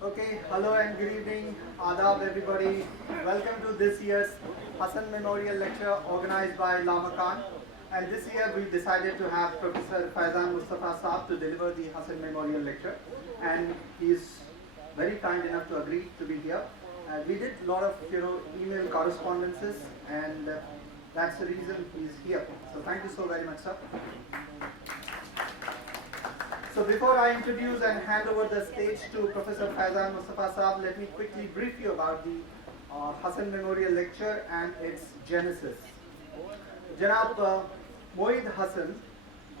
Okay, hello and good evening, Adab everybody. Welcome to this year's Hasan Memorial Lecture organized by Lama Khan. And this year we decided to have Professor Faizan Mustafa Saab to deliver the Hasan Memorial Lecture. And he is very kind enough to agree to be here. We did a lot of email correspondences, and that's the reason he's here. So thank you so very much, sir. So before I introduce and hand over the stage to Professor Faizan Mustafa Saab, let me quickly brief you about the Hasan Memorial Lecture and its genesis. Janab Moeed Hasan,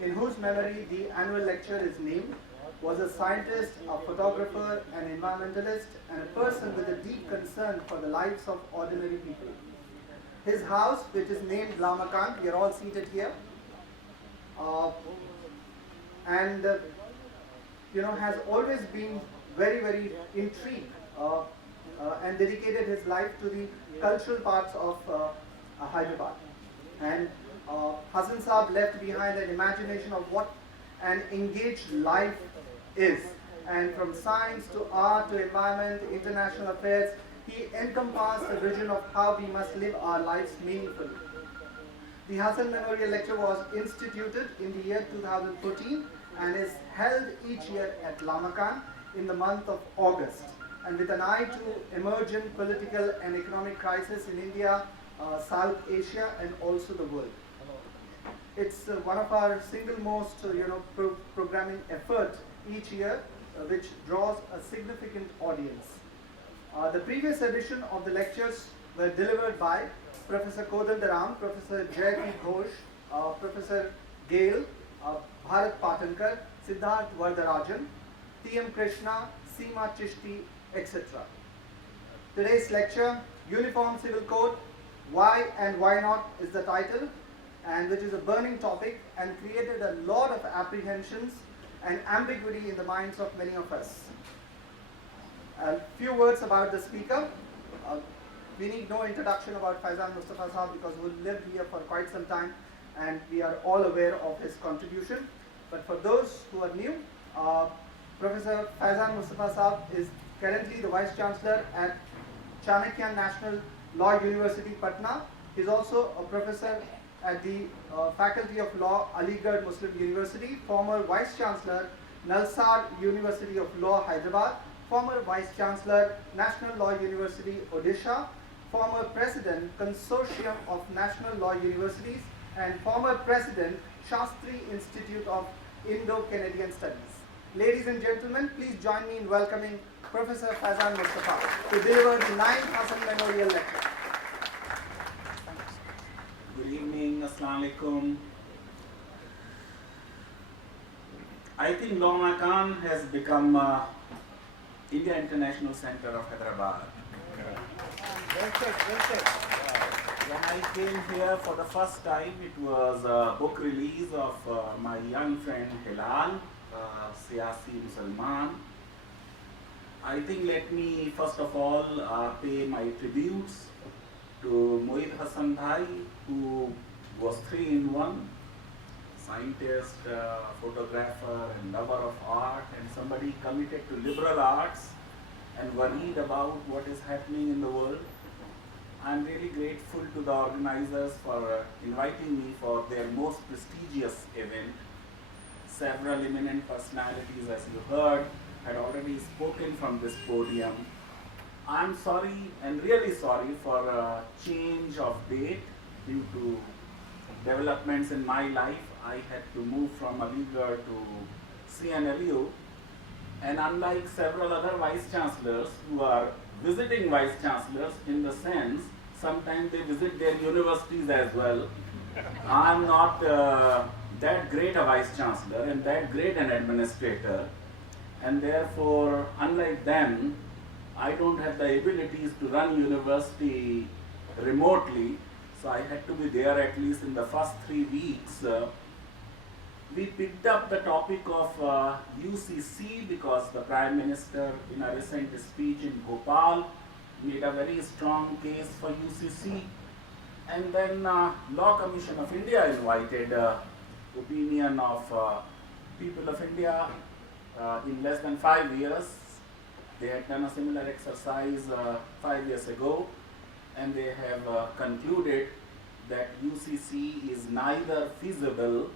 in whose memory the annual lecture is named, was a scientist, a photographer, an environmentalist, and a person with a deep concern for the lives of ordinary people. His house, which is named Lama Khan, we are all seated here, and has always been very, very intrigued and dedicated his life to the cultural parts of Hyderabad. And Hasan Saab left behind an imagination of what an engaged life is. And from science to art to environment, international affairs, he encompassed a vision of how we must live our lives meaningfully. The Hasan Memorial Lecture was instituted in the year 2014 and is held each year at Lama Khan in the month of August, and with an eye to emergent political and economic crisis in India, South Asia, and also the world. It's one of our single most programming effort each year, which draws a significant audience. The previous edition of the lectures were delivered by Professor Kodandaram, Professor Jayati Ghosh, Professor Gale, Bharat Patankar, Siddharth Vardarajan, T.M. Krishna, Seema Chishti, etc. Today's lecture, Uniform Civil Code, Why and Why Not is the title, and which is a burning topic and created a lot of apprehensions and ambiguity in the minds of many of us. A few words about the speaker. We need no introduction about Faizan Mustafa Saab because we lived here for quite some time and we are all aware of his contribution. But for those who are new, Professor Faizan Mustafa Saab is currently the Vice-Chancellor at Chanakya National Law University, Patna. He is also a professor at the Faculty of Law, Aligarh Muslim University, former Vice-Chancellor, NALSAR University of Law, Hyderabad, former Vice-Chancellor, National Law University Odisha, former President, Consortium of National Law Universities, and former President, Shastri Institute of Indo-Canadian Studies. Ladies and gentlemen, please join me in welcoming Professor Faizan Mustafa to deliver the 9th Hasan Memorial Lecture. Good evening, Assalamu alaikum. I think Lama Khan has become India International Center of Hyderabad. When I came here for the first time, it was a book release of my young friend Hilal, Siyasi Musalman. I think let me first of all pay my tributes to Moeed Hasan Bhai, who was 3-in-1, scientist, photographer, and lover of art, and somebody committed to liberal arts and worried about what is happening in the world. I am really grateful to the organizers for inviting me for their most prestigious event. Several eminent personalities, as you heard, had already spoken from this podium. I am sorry and really sorry for a change of date due to developments in my life. I had to move from Aligarh to CNLU, and unlike several other vice-chancellors who are visiting vice-chancellors, in the sense sometimes they visit their universities as well, I am not that great a vice-chancellor and that great an administrator, and therefore unlike them I don't have the abilities to run university remotely, so I had to be there at least in the first 3 weeks. We picked up the topic of UCC because the Prime Minister in a recent speech in Bhopal made a very strong case for UCC, and then Law Commission of India invited opinion of people of India in less than 5 years, They had done a similar exercise 5 years ago, and they have concluded that UCC is neither feasible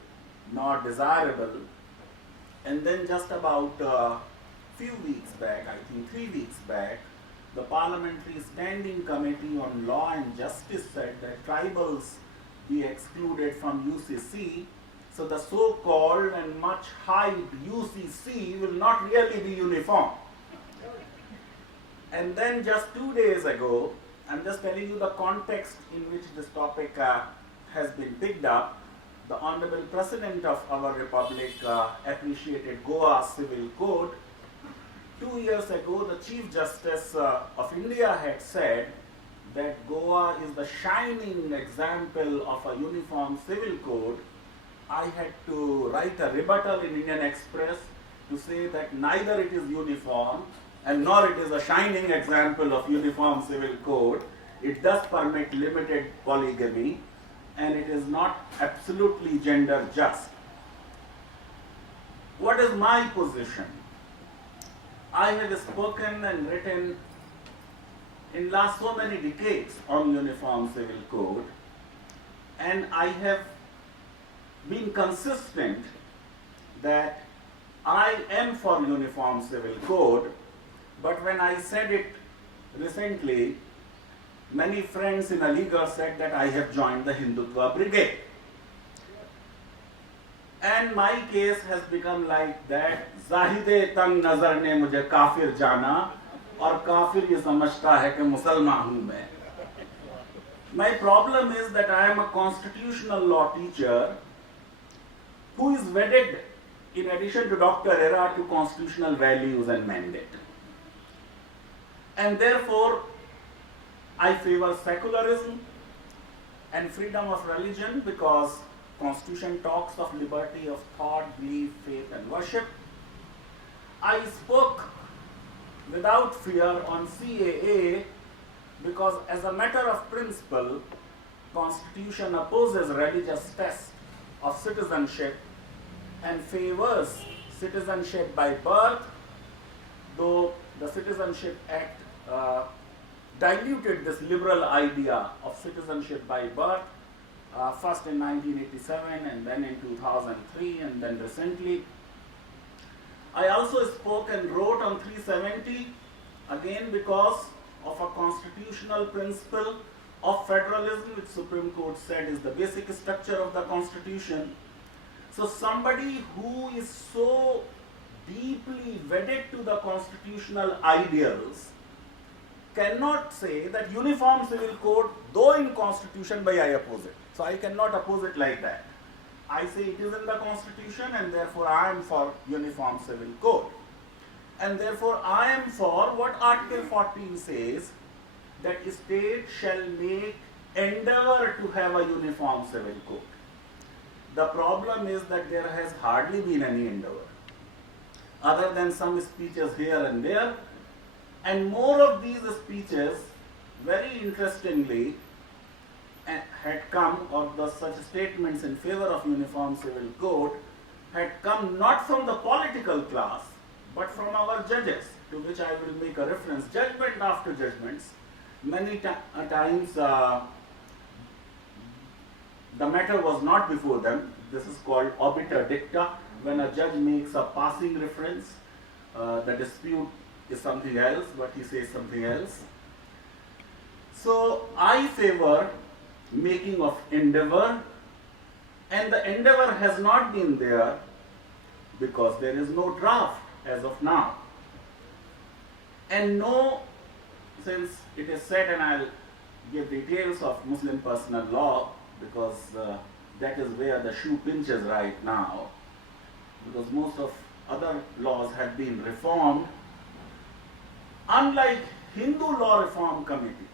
nor desirable. And then just about few weeks back, I think 3 weeks back, the Parliamentary Standing Committee on Law and Justice said that tribals be excluded from UCC, so the so-called and much hyped UCC will not really be uniform. And then just 2 days ago, I'm just telling you the context in which this topic has been picked up. The Honorable President of our Republic appreciated Goa's Civil Code. 2 years ago, the Chief Justice of India had said that Goa is the shining example of a uniform civil code. I had to write a rebuttal in Indian Express to say that neither it is uniform and nor it is a shining example of uniform civil code. It does permit limited polygamy, and it is not absolutely gender just. What is my position? I have spoken and written in last so many decades on uniform civil code, and I have been consistent that I am for uniform civil code, but when I said it recently, many friends in Aligarh said that I have joined the Hindutva brigade. And my case has become like that, Zahide tang nazar ne mujhe kafir jana, aur kafir ye samajhta hai ki Musalman hu main. My problem is that I am a constitutional law teacher who is wedded, in addition to Dr. Era, to constitutional values and mandate. And therefore, I favor secularism and freedom of religion because Constitution talks of liberty of thought, belief, faith and worship. I spoke without fear on CAA because as a matter of principle, Constitution opposes religious test of citizenship and favors citizenship by birth, though the Citizenship Act diluted this liberal idea of citizenship by birth, first in 1987 and then in 2003 and then recently. I also spoke and wrote on 370 again because of a constitutional principle of federalism, which Supreme Court said is the basic structure of the Constitution. So somebody who is so deeply wedded to the constitutional ideals cannot say that uniform civil code, though in Constitution, by I oppose it. So I cannot oppose it like that. I say it is in the Constitution and therefore I am for uniform civil code. And therefore I am for what Article 14 says, that state shall make endeavor to have a uniform civil code. The problem is that there has hardly been any endeavor, other than some speeches here and there. And more of these speeches, very interestingly, had come, or such statements in favor of uniform civil code, had come not from the political class, but from our judges, to which I will make a reference, judgment after judgments. Many times the matter was not before them. This is called obiter dicta, when a judge makes a passing reference. The dispute is something else, but he says something else. So I favor making of endeavor, and the endeavor has not been there because there is no draft as of now. And no, since it is said, and I'll give details of Muslim personal law because that is where the shoe pinches right now, because most of other laws have been reformed. Unlike Hindu Law Reform Committee,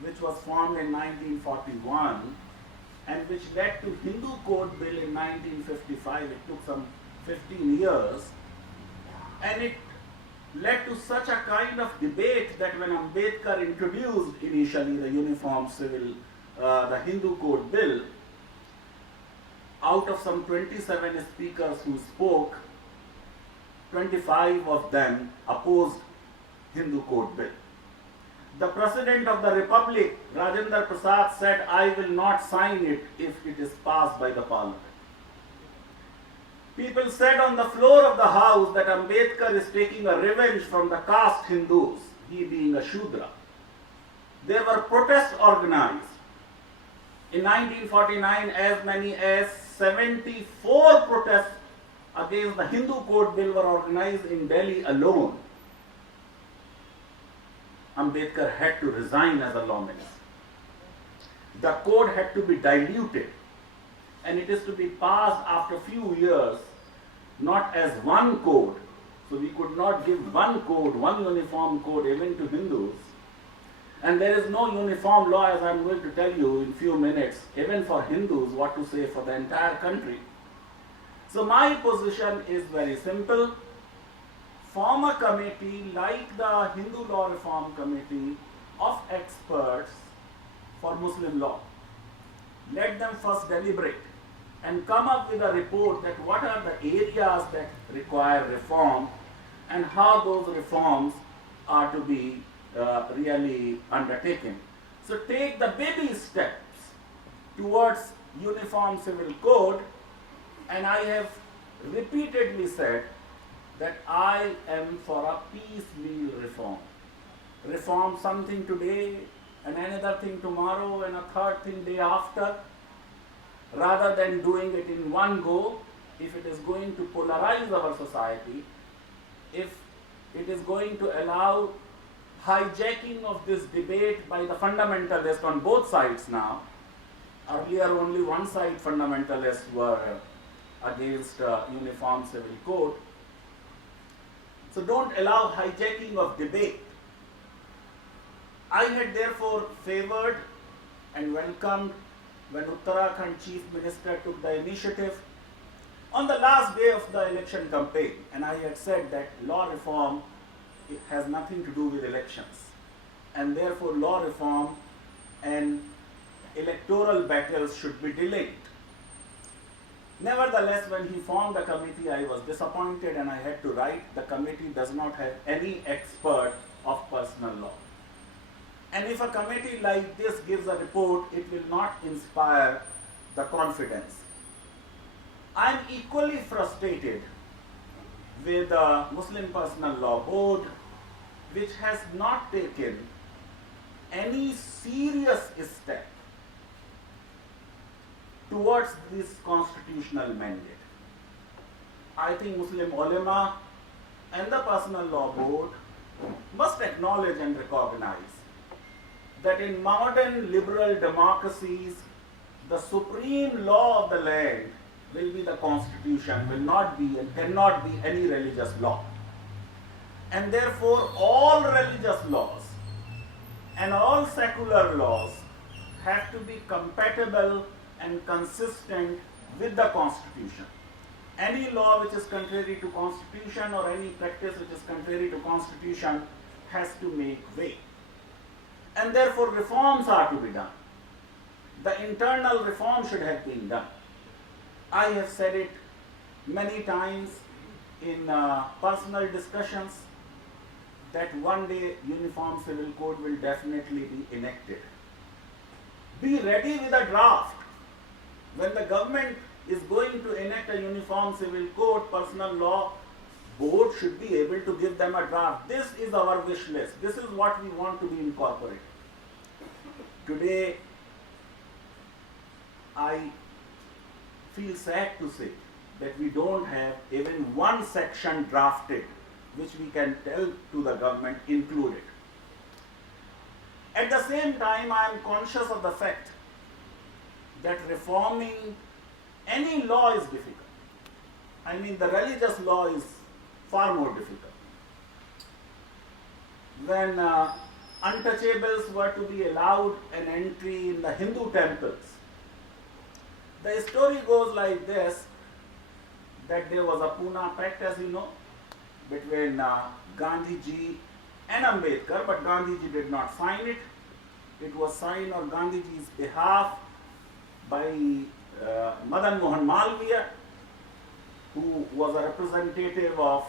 which was formed in 1941 and which led to Hindu Code Bill in 1955, it took some 15 years, and it led to such a kind of debate that when Ambedkar introduced initially the Uniform Civil, the Hindu Code Bill, out of some 27 speakers who spoke, 25 of them opposed Hindu Code Bill. The President of the Republic, Rajendra Prasad, said, "I will not sign it if it is passed by the Parliament." People said on the floor of the House that Ambedkar is taking a revenge from the caste Hindus, he being a Shudra. There were protests organized. In 1949, as many as 74 protests against the Hindu Code Bill were organized in Delhi alone. Ambedkar had to resign as a law minister. The code had to be diluted, and it is to be passed after few years, not as one code. So we could not give one code, one uniform code even to Hindus. And there is no uniform law, as I am going to tell you in few minutes, even for Hindus, what to say for the entire country. So my position is very simple. Form a committee like the Hindu Law Reform Committee of experts for Muslim law. Let them first deliberate and come up with a report that what are the areas that require reform and how those reforms are to be really undertaken. So take the baby steps towards uniform civil code, and I have repeatedly said that I am for a piecemeal reform. Reform something today and another thing tomorrow and a third thing day after, rather than doing it in one go. If it is going to polarize our society, if it is going to allow hijacking of this debate by the fundamentalists on both sides now, earlier only one side fundamentalists were against uniform civil code. So don't allow hijacking of debate. I had therefore favored and welcomed when Uttarakhand Chief Minister took the initiative on the last day of the election campaign, and I had said that law reform, it has nothing to do with elections, and therefore law reform and electoral battles should be delayed. Nevertheless, when he formed the committee, I was disappointed, and I had to write, the committee does not have any expert of personal law. And if a committee like this gives a report, it will not inspire the confidence. I am equally frustrated with the Muslim Personal Law Board, which has not taken any serious step towards this constitutional mandate. I think Muslim ulama and the Personal Law Board must acknowledge and recognize that in modern liberal democracies, the supreme law of the land will be the constitution, will not be and cannot be any religious law. And therefore, all religious laws and all secular laws have to be compatible and consistent with the constitution. Any law which is contrary to constitution or any practice which is contrary to constitution has to make way. And therefore reforms are to be done. The internal reform should have been done. I have said it many times in personal discussions that one day uniform civil code will definitely be enacted. Be ready with a draft. When the government is going to enact a uniform civil code, personal law board should be able to give them a draft. This is our wish list. This is what we want to be incorporated. Today, I feel sad to say that we don't have even one section drafted which we can tell to the government included. At the same time, I am conscious of the fact that reforming any law is difficult. I mean, the religious law is far more difficult. When untouchables were to be allowed an entry in the Hindu temples, the story goes like this, that there was a Pune pact, as you know, between Gandhiji and Ambedkar, but Gandhiji did not sign it. It was signed on Gandhiji's behalf by Madan Mohan Malviya, who was a representative of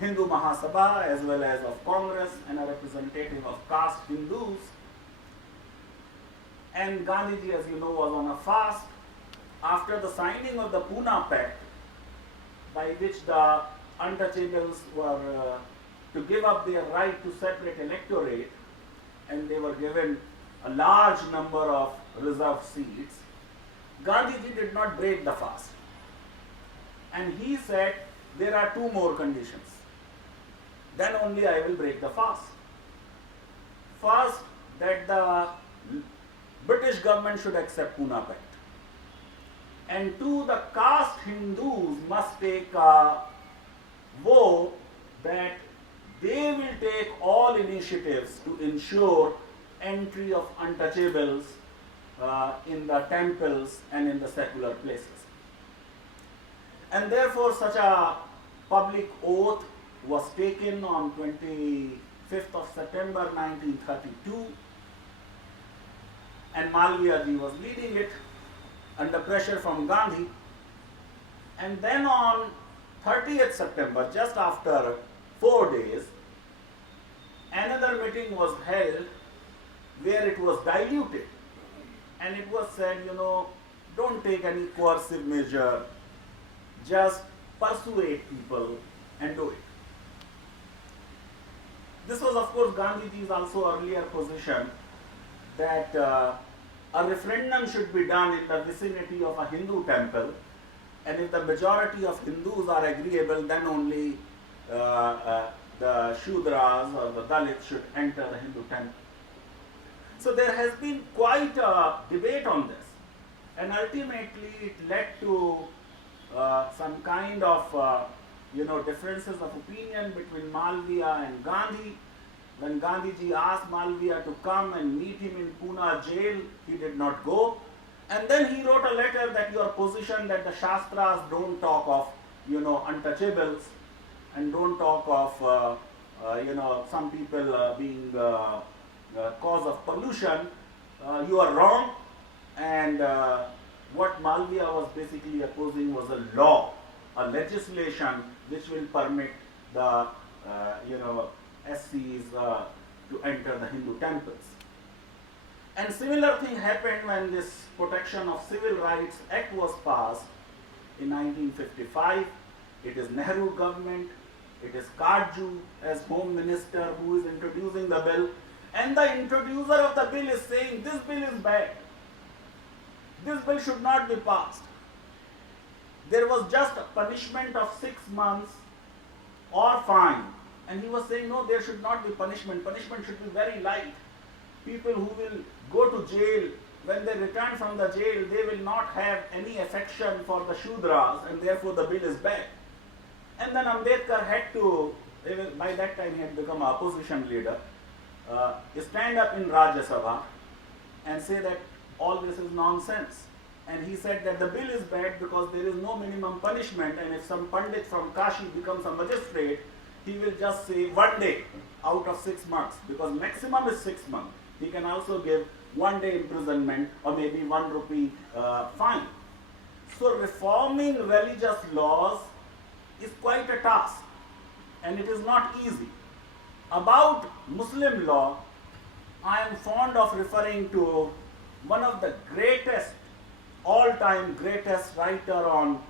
Hindu Mahasabha as well as of Congress and a representative of caste Hindus. And Gandhiji, as you know, was on a fast. After the signing of the Pune Pact, by which the untouchables were to give up their right to separate electorate, and they were given a large number of reserved seats, Gandhiji did not break the fast. And he said, there are two more conditions. Then only I will break the fast. First, that the British government should accept Pune Pact. And two, the caste Hindus must take a vow that they will take all initiatives to ensure entry of untouchables in the temples and in the secular places. And therefore such a public oath was taken on 25th of September 1932, and Malviya ji was leading it under pressure from Gandhi. And then on 30th September, just after 4 days, another meeting was held where it was diluted, and it was said, don't take any coercive measure, just persuade people and do it. This was, of course, Gandhiji's also earlier position that a referendum should be done in the vicinity of a Hindu temple, and if the majority of Hindus are agreeable, then only the Shudras or the Dalits should enter the Hindu temple. So there has been quite a debate on this, and ultimately it led to some kind of differences of opinion between Malviya and Gandhi. When Gandhiji asked Malviya to come and meet him in Pune jail, he did not go. And then he wrote a letter that your position that the Shastras don't talk of untouchables and don't talk of some people being cause of pollution, you are wrong. And what Malviya was basically opposing was a law, a legislation which will permit the SCs to enter the Hindu temples. And similar thing happened when this Protection of Civil Rights Act was passed in 1955. It is Nehru government, it is Karju as Home Minister who is introducing the bill, and the introducer of the bill is saying this bill is bad. This bill should not be passed. There was just a punishment of 6 months or fine. And he was saying, no, there should not be punishment. Punishment should be very light. People who will go to jail, when they return from the jail, they will not have any affection for the Shudras, and therefore the bill is bad. And then Ambedkar had to, by that time he had become an opposition leader, stand up in Rajya Sabha and say that all this is nonsense. And he said that the bill is bad because there is no minimum punishment, and if some Pandit from Kashi becomes a magistrate, he will just say 1 day out of 6 months, because maximum is 6 months. He can also give 1 day imprisonment or maybe 1 rupee fine. So reforming religious laws is quite a task, and it is not easy. About Muslim law, I am fond of referring to one of the greatest, all-time greatest writer on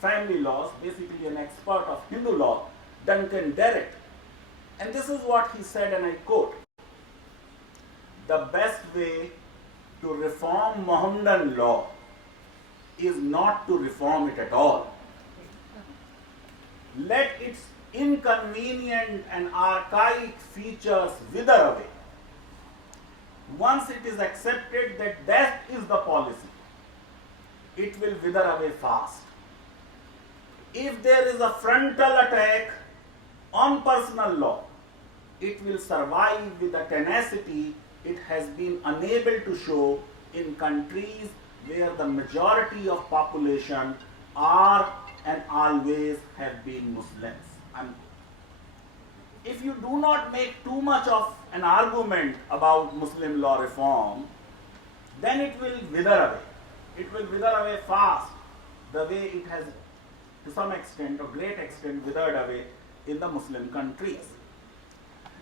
family laws, basically an expert of Hindu law, Duncan Derrick. And this is what he said, and I quote, "The best way to reform Mohammedan law is not to reform it at all. Let its inconvenient and archaic features wither away. Once it is accepted that that is the policy, it will wither away fast. If there is a frontal attack on personal law, it will survive with the tenacity it has been unable to show in countries where the majority of population are and always have been Muslims." And if you do not make too much of an argument about Muslim law reform, then it will wither away. It will wither away fast, the way it has to some extent or great extent withered away in the Muslim countries.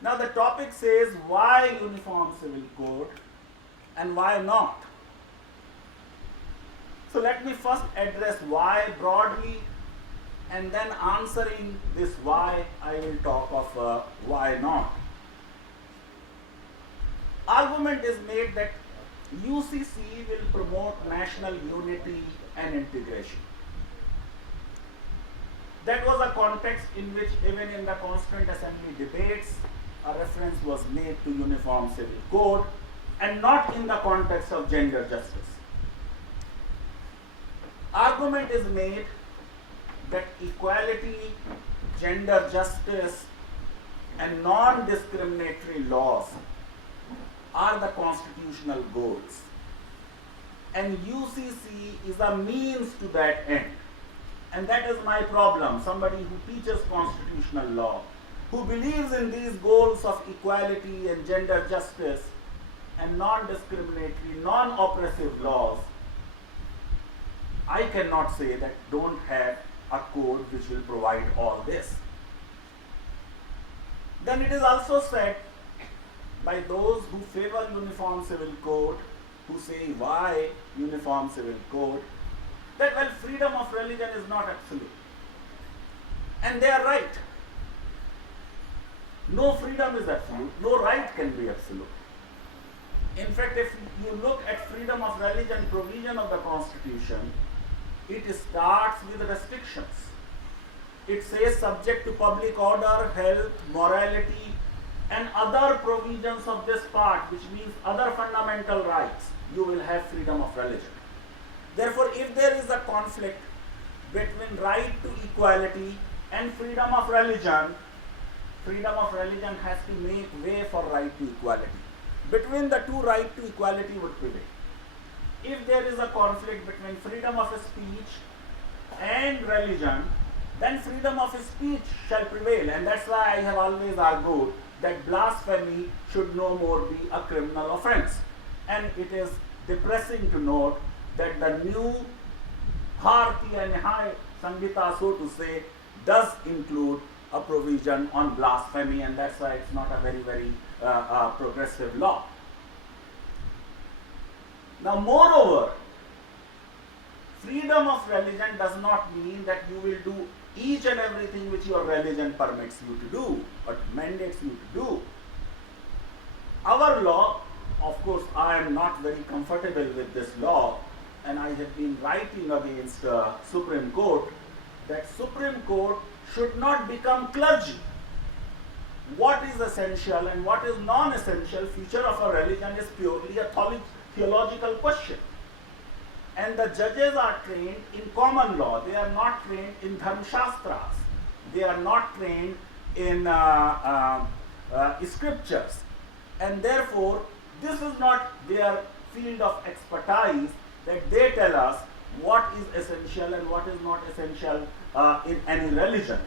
Now the topic says why uniform civil code and why not. So let me first address why broadly, and then answering this why I will talk of why not. Argument is made that UCC will promote national unity and integration. That was a context in which even in the Constituent Assembly debates a reference was made to uniform civil code and not in the context of gender justice. Argument is made that equality, gender justice and non-discriminatory laws are the constitutional goals, and UCC is a means to that end. And that is my problem. Somebody who teaches constitutional law, who believes in these goals of equality and gender justice and non-discriminatory, non-oppressive laws, I cannot say that don't have a code which will provide all this. Then it is also said by those who favor uniform civil code, who say why uniform civil code, that well, freedom of religion is not absolute. And they are right. No freedom is absolute, no right can be absolute. In fact, if you look at freedom of religion provision of the Constitution, it starts with restrictions. It says subject to public order, health, morality, and other provisions of this part, which means other fundamental rights, you will have freedom of religion. Therefore, if there is a conflict between right to equality and freedom of religion has to make way for right to equality. Between the two, right to equality would prevail. If there is a conflict between freedom of speech and religion, then freedom of speech shall prevail. And that's why I have always argued that blasphemy should no more be a criminal offense. And it is depressing to note that the new Bharatiya Nyaya Samhita, so to say, does include a provision on blasphemy, and that's why it's not a very, very progressive law. Now, moreover, freedom of religion does not mean that you will do each and everything which your religion permits you to do or mandates you to do. Our law, of course, I am not very comfortable with this law, and I have been writing against Supreme Court that Supreme Court should not become clergy. What is essential and what is non-essential feature of a religion is purely a theological question. And the judges are trained in common law. They are not trained in dharma shastras. They are not trained in scriptures. And therefore, this is not their field of expertise that they tell us what is essential and what is not essential in any religion.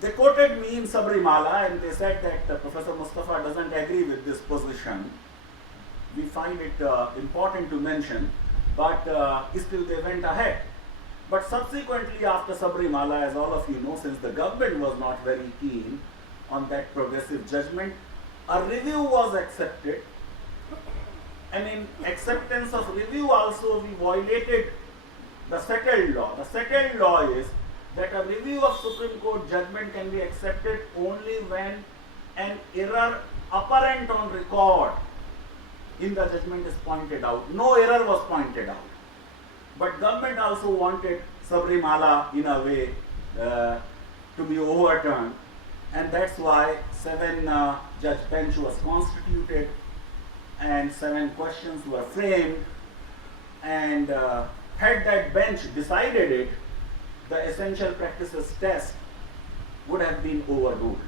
They quoted me in Sabrimala and they said that Professor Mustafa doesn't agree with this position. We find it important to mention, but still they went ahead. But subsequently after Sabrimala, as all of you know, since the government was not very keen on that progressive judgment, a review was accepted, and in acceptance of review also we violated the settled law. The settled law is that a review of Supreme Court judgment can be accepted only when an error apparent on record in the judgment is pointed out. No error was pointed out. But government also wanted Sabrimala in a way to be overturned, and that's why 7-judge bench was constituted and 7 questions were framed, and had that bench decided it, the essential practices test would have been overruled.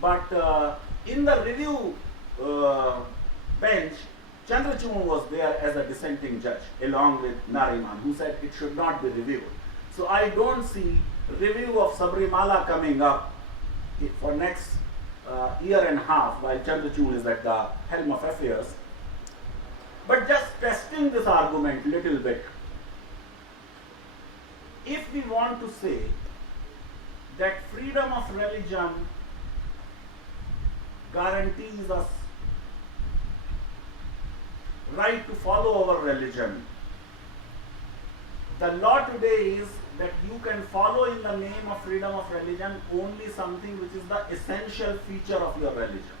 But in the review bench, Chandrachud was there as a dissenting judge along with Nariman, who said it should not be reviewed. So I don't see review of Sabrimala coming up for next year and a half while Chandrachud is at the helm of affairs. But just testing this argument a little bit, if we want to say that freedom of religion guarantees us right to follow our religion, the law today is that you can follow in the name of freedom of religion only something which is the essential feature of your religion.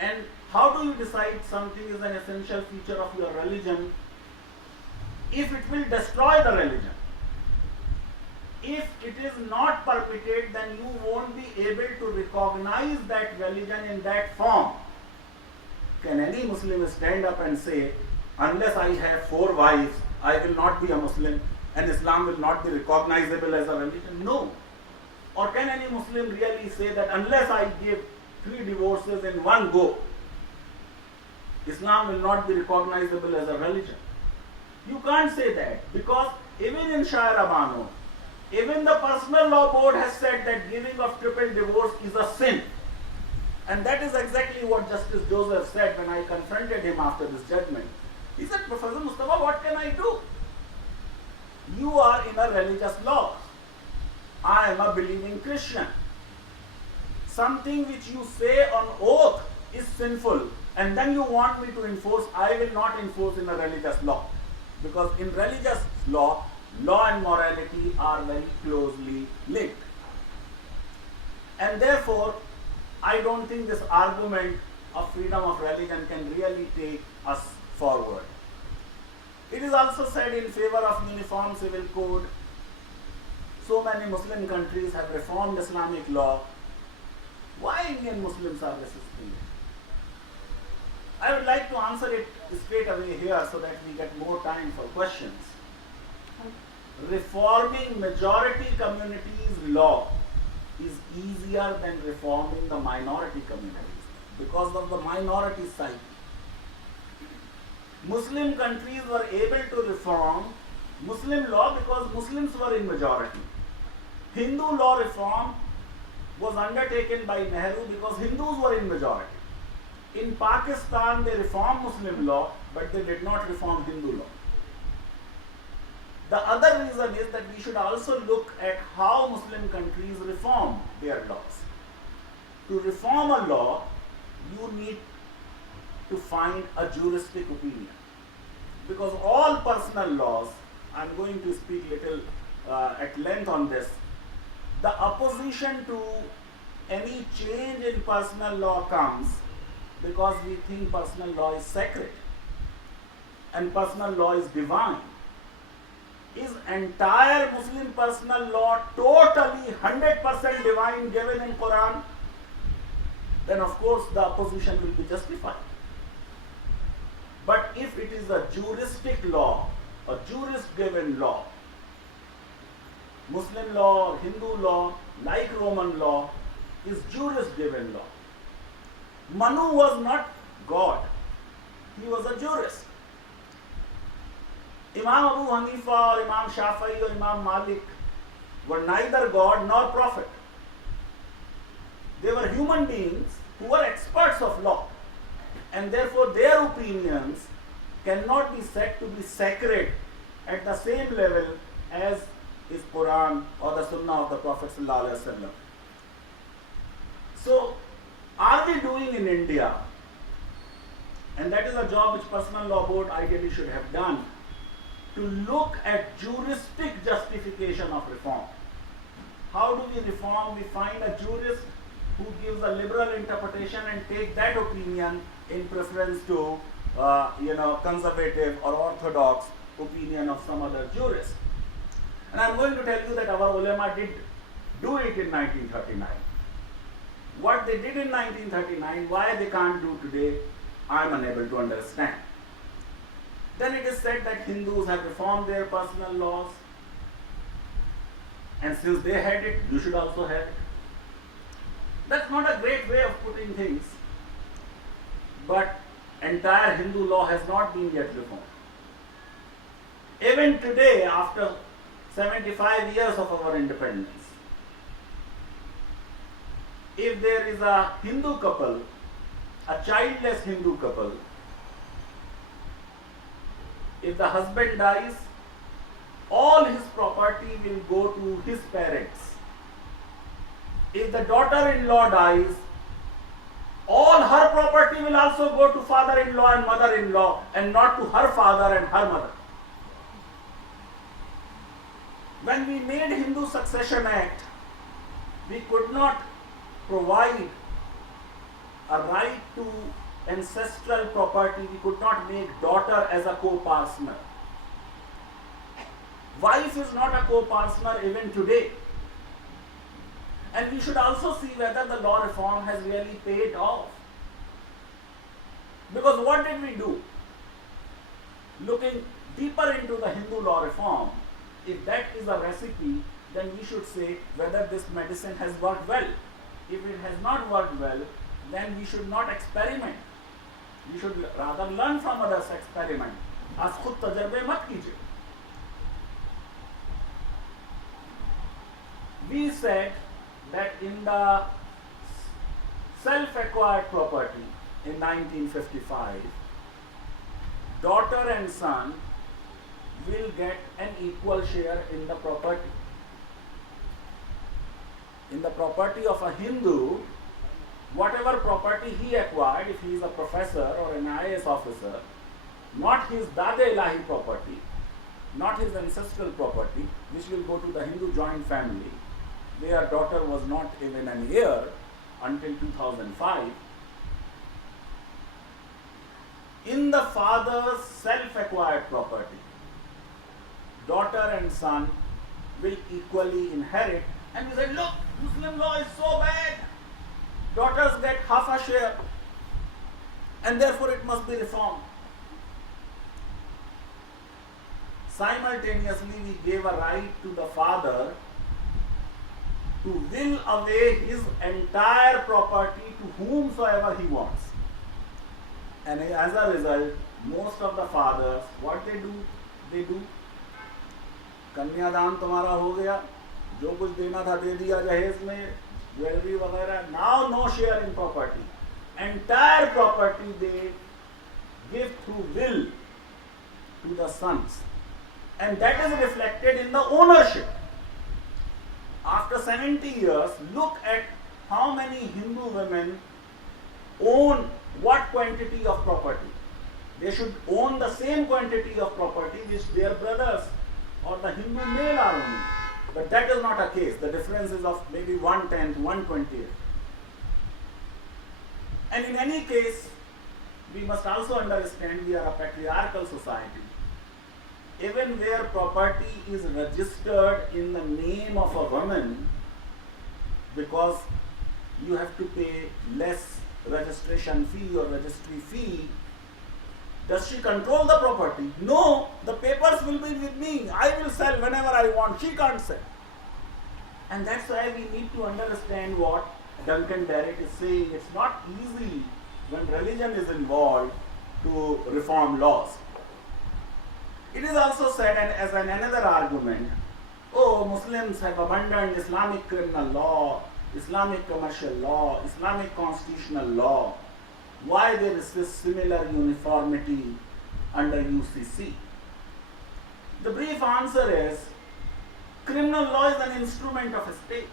And how do you decide something is an essential feature of your religion if it will destroy the religion? If it is not permitted, then you won't be able to recognize that religion in that form. Can any Muslim stand up and say, unless I have 4 wives, I will not be a Muslim and Islam will not be recognizable as a religion? No. Or can any Muslim really say that unless I give 3 divorces in one go, Islam will not be recognizable as a religion? You can't say that, because even in Shairabano, even the personal law board has said that giving of triple divorce is a sin. And that is exactly what Justice Joseph said when I confronted him after this judgment. He said, Professor Mustafa, what can I do? You are in a religious law. I am a believing Christian. Something which you say on oath is sinful, and then you want me to enforce, I will not enforce in a religious law. Because in religious law, law and morality are very closely linked. And therefore, I don't think this argument of freedom of religion can really take us forward. It is also said in favor of uniform civil code. So many Muslim countries have reformed Islamic law. Why Indian Muslims are resisting it? I would like to answer it straight away here so that we get more time for questions. Reforming majority communities' law is easier than reforming the minority communities because of the minority side. Muslim countries were able to reform Muslim law because Muslims were in majority. Hindu law reform was undertaken by Nehru because Hindus were in majority. In Pakistan, they reformed Muslim law, but they did not reform Hindu law. The other reason is that we should also look at how Muslim countries reform their laws. To reform a law, you need to find a juristic opinion. Because all personal laws, I am going to speak little at length on this, the opposition to any change in personal law comes because we think personal law is sacred and personal law is divine. Is entire Muslim personal law totally 100% divine given in Quran? Then of course the opposition will be justified. But if it is a juristic law, a jurist given law, Muslim law or Hindu law, like Roman law, is jurist given law. Manu was not God, he was a jurist. Imam Abu Hanifa or Imam Shafi'i or Imam Malik were neither God nor prophet. They were human beings who were experts of law, and therefore their opinions cannot be said to be sacred at the same level as is Quran or the Sunnah of the Prophet ﷺ. So, are we doing in India, and that is a job which Personal Law Board ideally should have done, to look at juristic justification of reform. How do we reform? We find a jurist who gives a liberal interpretation and take that opinion in preference to conservative or orthodox opinion of some other jurist. And I am going to tell you that our ulama did do it in 1939. What they did in 1939, why they can't do today, I am unable to understand. Then it is said that Hindus have reformed their personal laws, and since they had it, you should also have it. That's not a great way of putting things, but entire Hindu law has not been yet reformed. Even today, after 75 years of our independence, if there is a Hindu couple, a childless Hindu couple, if the husband dies, all his property will go to his parents. If the daughter-in-law dies, all her property will also go to father-in-law and mother-in-law, and not to her father and her mother. When we made Hindu Succession Act, we could not provide a right to ancestral property. We could not make daughter as a co-partner. Wife is not a co-partner even today. And we should also see whether the law reform has really paid off. Because what did we do? Looking deeper into the Hindu law reform, if that is a recipe, then we should say whether this medicine has worked well. If it has not worked well, then we should not experiment. We should rather learn from others' experiment. Aap khud tajarbe mat kijiye. We said that in the self-acquired property in 1955, daughter and son will get an equal share in the property. In the property of a Hindu, whatever property he acquired, if he is a professor or an IAS officer, not his Dade Ilahi property, not his ancestral property, which will go to the Hindu joint family, where daughter was not even an heir until 2005. In the father's self-acquired property, daughter and son will equally inherit. And we said, look, Muslim law is so bad. Daughters get half a share, and therefore it must be reformed. Simultaneously, we gave a right to the father to will away his entire property to whomsoever he wants. And as a result, most of the fathers, what they do? They do, कन्यादान तुम्हारा हो गया, जो कुछ देना था दे दिया जहेज में, ज्वेलरी वगैरह. Now no share in property. Entire property they give through will to the sons, and that is reflected in the ownership. After 70 years, look at how many Hindu women own what quantity of property. They should own the same quantity of property which their brothers or the Hindu male are owning. But that is not a case. The difference is of maybe 1/10, 1/20. And in any case, we must also understand we are a patriarchal society. Even where property is registered in the name of a woman, because you have to pay less registration fee or registry fee, does she control the property? No, the papers will be with me. I will sell whenever I want. She can't sell. And that's why we need to understand what Duncan Barrett is saying. It's not easy when religion is involved to reform laws. It is also said, and as another argument, oh, Muslims have abandoned Islamic criminal law, Islamic commercial law, Islamic constitutional law. Why there is this similar uniformity under UCC? The brief answer is, criminal law is an instrument of a state.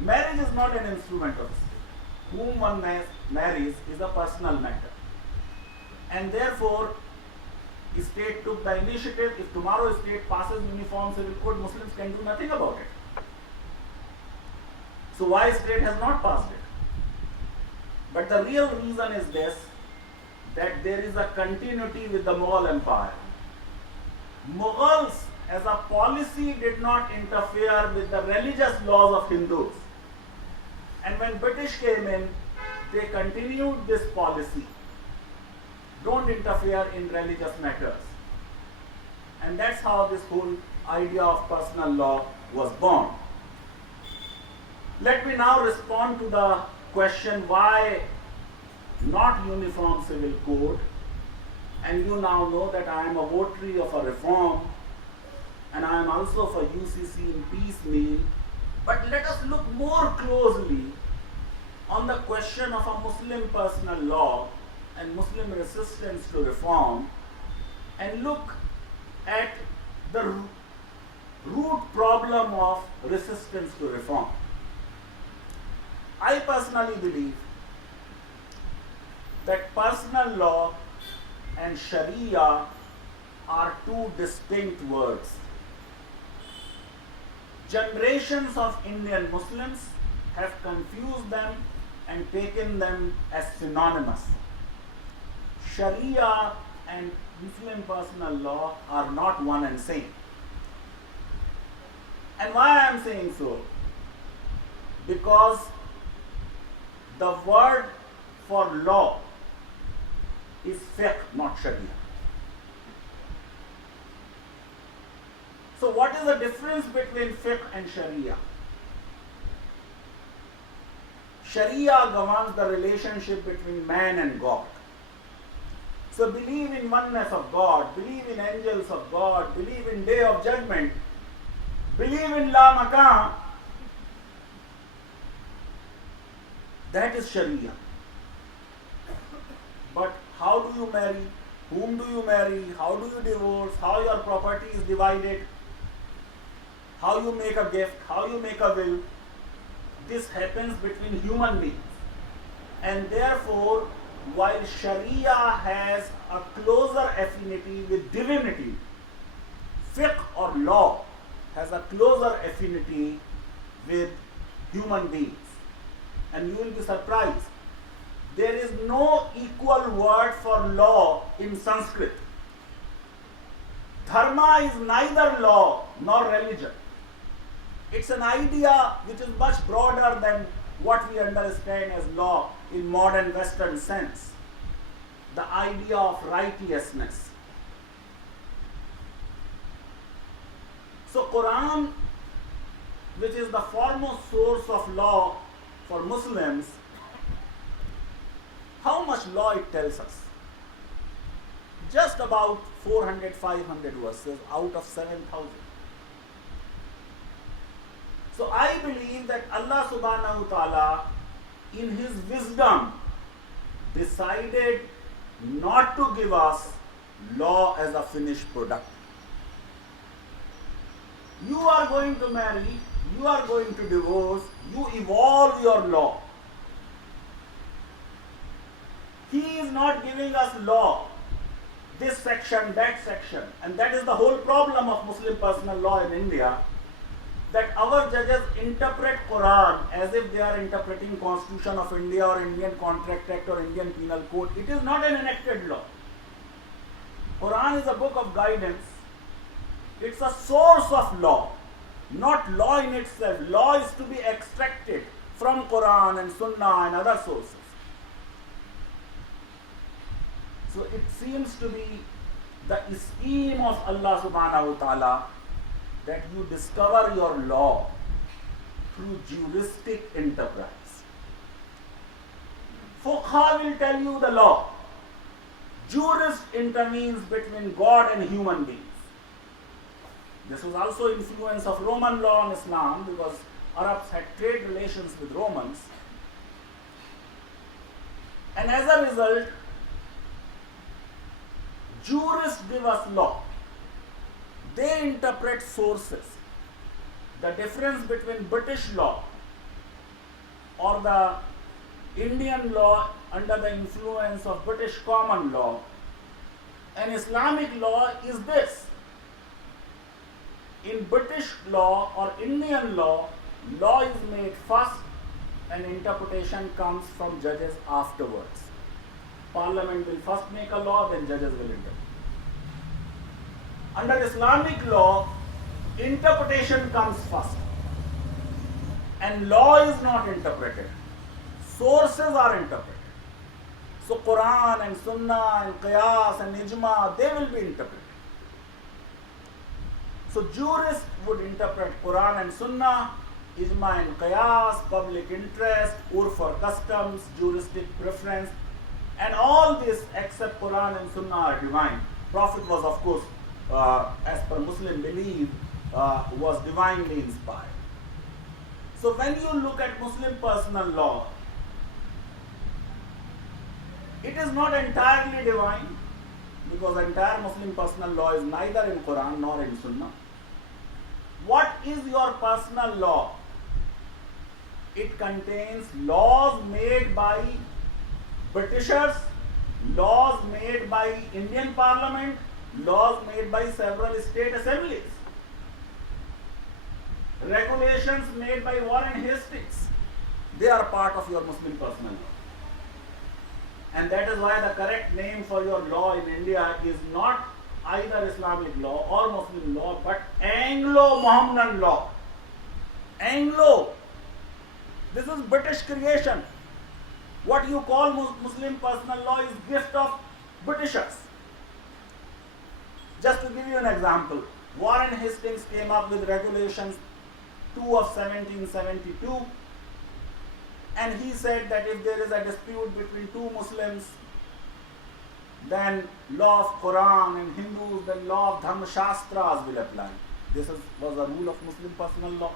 Marriage is not an instrument of a state. Whom one marries is a personal matter. And therefore, state took the initiative. If tomorrow state passes uniform civil code, Muslims can do nothing about it. So why state has not passed it? But the real reason is this, that there is a continuity with the Mughal Empire. Mughals as a policy did not interfere with the religious laws of Hindus. And when British came in, they continued this policy. Don't interfere in religious matters. And that's how this whole idea of personal law was born. Let me now respond to the question, why not uniform civil code? And you now know that I am a votary of a reform, and I am also for UCC in piecemeal. But let us look more closely on the question of a Muslim personal law and Muslim resistance to reform, and look at the root problem of resistance to reform. I personally believe that personal law and Sharia are two distinct words. Generations of Indian Muslims have confused them and taken them as synonymous. Sharia and Muslim personal law are not one and same. And why I am saying so? Because the word for law is fiqh, not Sharia. So what is the difference between fiqh and Sharia? Sharia governs the relationship between man and God. So believe in oneness of God, believe in angels of God, believe in day of judgment, believe in la makan. That is Sharia. But how do you marry? Whom do you marry? How do you divorce? How your property is divided? How you make a gift? How you make a will? This happens between human beings. And therefore, while Sharia has a closer affinity with divinity, fiqh or law has a closer affinity with human beings. And you will be surprised. There is no equal word for law in Sanskrit. Dharma is neither law nor religion. It's an idea which is much broader than what we understand as law in modern Western sense. The idea of righteousness. So Quran, which is the foremost source of law for Muslims, how much law it tells us? Just about 400, 500 verses out of 7,000. So I believe that Allah subhanahu wa ta'ala in His wisdom decided not to give us law as a finished product. You are going to marry, you are going to divorce, you evolve your law. He is not giving us law, this section, that section. And that is the whole problem of Muslim personal law in India, that our judges interpret Quran as if they are interpreting Constitution of India or Indian Contract Act or Indian Penal Code. It is not an enacted law. Quran is a book of guidance. It's a source of law, not law in itself. Law is to be extracted from Quran and Sunnah and other sources. So it seems to be the scheme of Allah subhanahu wa ta'ala that you discover your law through juristic enterprise. Fuqaha will tell you the law. Jurist intervenes between God and human beings. This was also influence of Roman law on Islam, because Arabs had trade relations with Romans. And as a result, jurists give us law. They interpret sources. The difference between British law or the Indian law under the influence of British common law and Islamic law is this. In British law or Indian law, law is made first and interpretation comes from judges afterwards. Parliament will first make a law, then judges will interpret. Under Islamic law, interpretation comes first. And law is not interpreted. Sources are interpreted. So Quran and Sunnah and Qiyas and Ijma, they will be interpreted. So jurists would interpret Quran and Sunnah, Ijma and Qiyas, public interest, urf or customs, juristic preference, and all this except Quran and Sunnah are divine. Prophet was, of course, as per Muslim belief, was divinely inspired. So when you look at Muslim personal law, it is not entirely divine. because entire Muslim personal law is neither in Quran nor in Sunnah. What is your personal law? It contains laws made by Britishers, laws made by Indian Parliament, laws made by several state assemblies, regulations made by Warren Hastings. They are part of your Muslim personal law. And that is why the correct name for your law in India is not either Islamic law or Muslim law, but Anglo-Mohammedan law. Anglo. This is British creation. What you call Muslim personal law is gift of Britishers. Just to give you an example, Warren Hastings came up with regulations 2 of 1772, and he said that if there is a dispute between two Muslims, then law of Quran and Hindus, then law of Dhamma Shastras will apply. This was a rule of Muslim personal law.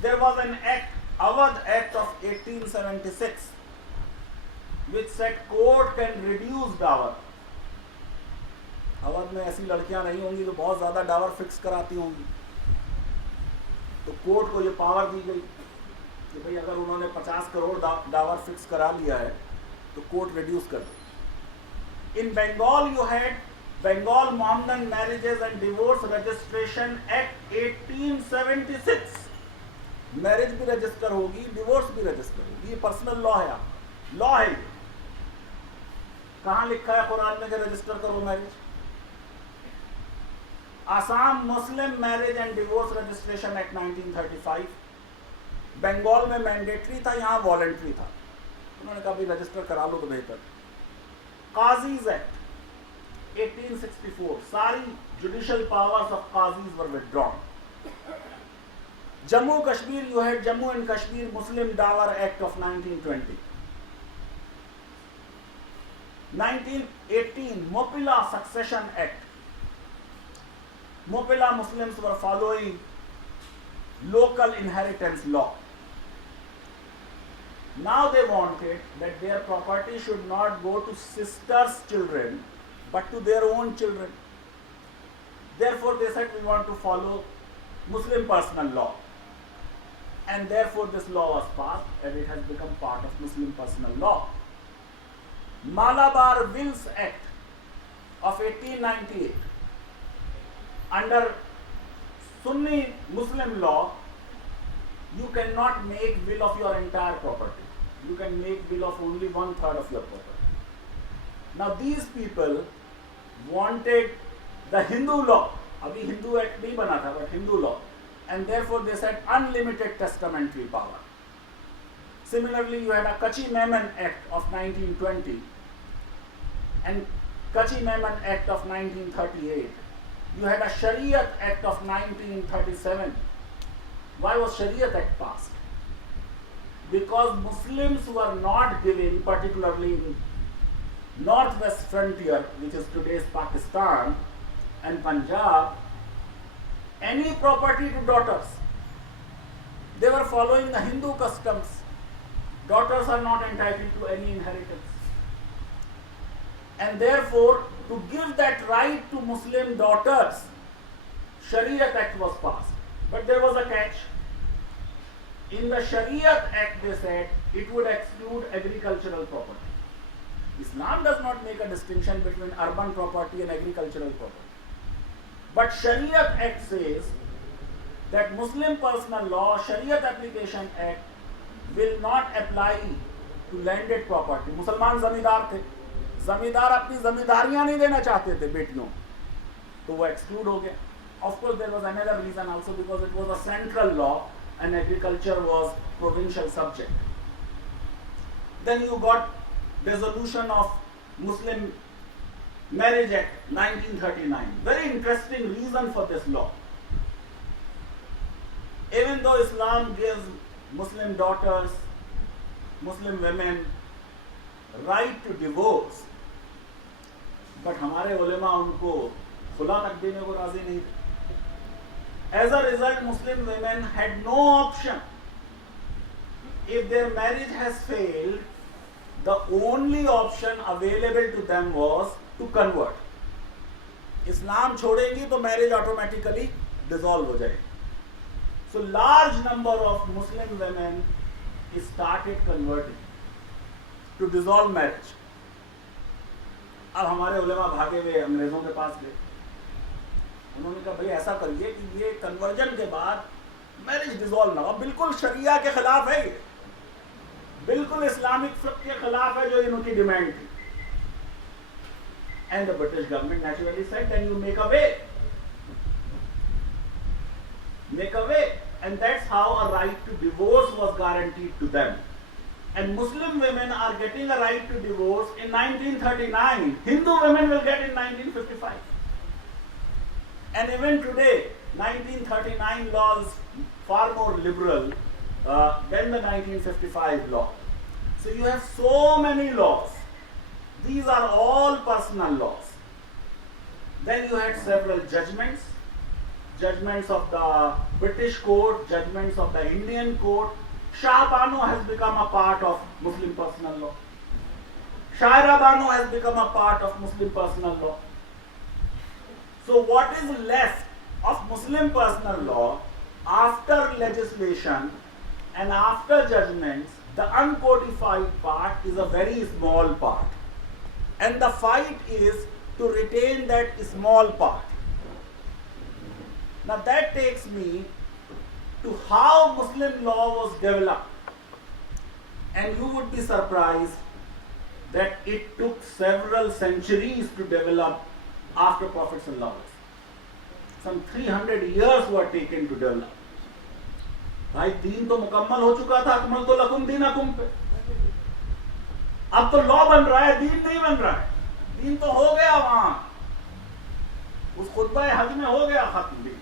There was an act, Awadh Act of 1876, which said court can reduce dower. Awadh में ऐसी लड़कियां नहीं होंगी जो बहुत ज़्यादा Dawar fix कराती होंगी, तो कोर्ट को ये पावर दी गई कि भाई अगर उन्होंने 50 करोड़ डावर फिक्स करा लिया है तो कोर्ट रिड्यूस कर दे. In Bengal you had Bengal Mohammedan marriages and divorce registration act 1876. Marriage भी रजिस्टर होगी, डिवोर्स भी रजिस्टर होगी. ये पर्सनल लॉ है, लॉ है. कहाँ लिखा है कुरान में कि रजिस्टर करो marriage? Assam Muslim marriage and divorce registration act 1935. Bengal में मैंडेटरी था, यहाँ वॉलंटरी था. उन्होंने कहा भी रजिस्टर करा लो तो बेहतर. काजीज एक्ट 1864, सारी judicial powers of Qazis were withdrawn. Jammu Kashmir, you had Jammu and Kashmir Muslim Dawar Act of 1920. 1918 Mopila Succession Act. Mopila Muslims were following local inheritance law. Now they wanted that their property should not go to sisters' children but to their own children. Therefore they said we want to follow Muslim personal law. And therefore this law was passed and it has become part of Muslim personal law. Malabar Wills Act of 1898. Under Sunni Muslim law, you cannot make will of your entire property. You can make will of only 1/3 of your property. Now these people wanted the Hindu law. Abhi Hindu Act nahi bana tha, but Hindu law. And therefore they said unlimited testamentary power. Similarly, you had a Kachi-Memon Act of 1920 and Kachi-Memon Act of 1938. You had a Shariat Act of 1937. Why was Shariat Act passed? Because Muslims were not given, particularly in northwest frontier, which is today's Pakistan and Punjab, any property to daughters. They were following the Hindu customs. Daughters are not entitled to any inheritance. And therefore, to give that right to Muslim daughters, Shariat Act was passed. But there was a catch. In the Shariat Act, they said it would exclude agricultural property. Islam does not make a distinction between urban property and agricultural property. But Shariat Act says that Muslim personal law, Shariat Application Act, will not apply to landed property. मुसलमान जमींदार थे, जमींदार अपनी जमींदारियां नहीं देना चाहते थे बेटियों, तो वो exclude हो गया. Of course, there was another reason also, because it was a central law and agriculture was provincial subject. Then you got dissolution of Muslim Marriage Act 1939. Very interesting reason for this law. Even though Islam gives Muslim daughters, Muslim women right to divorce, but हमारे उलेमा उनको खुला तक देने को राजी नहीं थे. As a result, Muslim women had no option. If their marriage has failed, the only option available to them was to convert. Islam छोड़ेंगी तो marriage automatically dissolve हो जाएगी. So large number of Muslim women started converting to dissolve marriage. अब हमारे उलेमा भागे हुए अंग्रेजों के पास गए. उन्होंने कहा भाई ऐसा करिए कि ये कन्वर्जन के बाद मैरिज डिसॉल्व ना हो. बिल्कुल शरिया के खिलाफ है ये, बिल्कुल इस्लामिक फिक़्ह के खिलाफ है जो इनकी डिमांड थी. And the British government naturally said, then you make a way. Make a way. And that's how a right to divorce was guaranteed to them. And Muslim women are getting a right to divorce in 1939. Hindu women will get in 1955. And even today, 1939 law is far more liberal than the 1955 law. So you have so many laws. These are all personal laws. Then you had several judgments. Judgments of the British court, judgments of the Indian court. Shah Banu has become a part of Muslim personal law. Shaira Banu has become a part of Muslim personal law. So what is left of Muslim personal law after legislation and after judgments, the uncodified part is a very small part. And the fight is to retain that small part. Now that takes me to how Muslim law was developed. And you would be surprised that it took several centuries to develop after Prophet ﷺ. Some 300 years were taken to develop. भाई दीन तो मुकम्मल हो चुका था, अकमल तो लकुम दीनकुम पे. अब तो लॉ बन रहा है, दीन नहीं बन रहा है. दीन तो हो गया वहां, उस खुतबा हज में हो गया खत्म भी.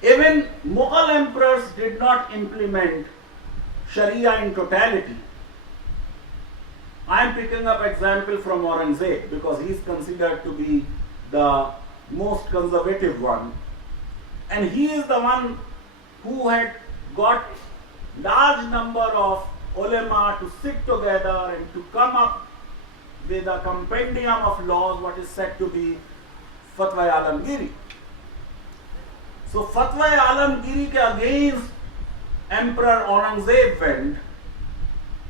Even Mughal emperors did not implement Sharia in totality. I am picking up example from Aurangzeb because he is considered to be the most conservative one, and he is the one who had got large number of ulama to sit together and to come up with a compendium of laws, what is said to be Fatwa-e-Alamgiri. So Fatwa-e-Alamgiri ke against Emperor Aurangzeb went,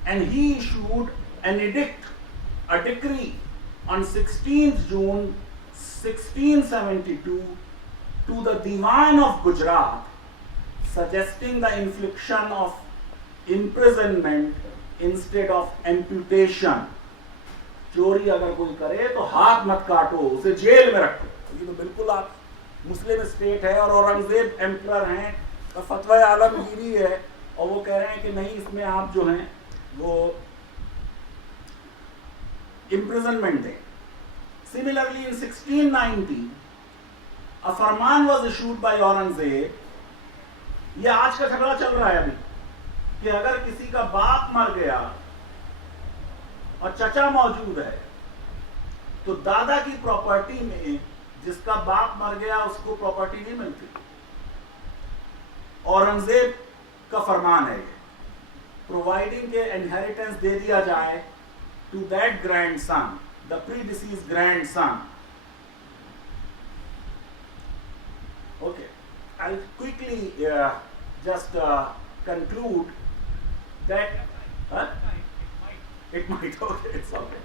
and he issued an edict, a decree on 16th June 1672 to the Diwan of Gujarat, suggesting the infliction of imprisonment instead of amputation. चोरी अगर कोई करे तो हाथ मत काटो, उसे jail में रखो. ये तो बिल्कुल आप मुस्लिम स्टेट है और औरंगजेब एम्परर हैं और फतवा आलमगीरी है और वो कह रहे हैं कि नहीं, इसमें आप जो हैं वो imprisonment दें. Similarly, in 1690, a Farman was issued by Aurangzeb. ये आज का झगड़ा चल रहा है अभी कि अगर किसी का बाप मर गया और चचा मौजूद है तो दादा की प्रॉपर्टी में जिसका बाप मर गया उसको प्रॉपर्टी नहीं मिलती. औरंगजेब का फरमान है प्रोवाइडिंग के इनहेरिटेंस दे दिया जाए to that grandson, the predeceased grandson. Okay, I'll quickly just conclude that it might, okay, it's okay.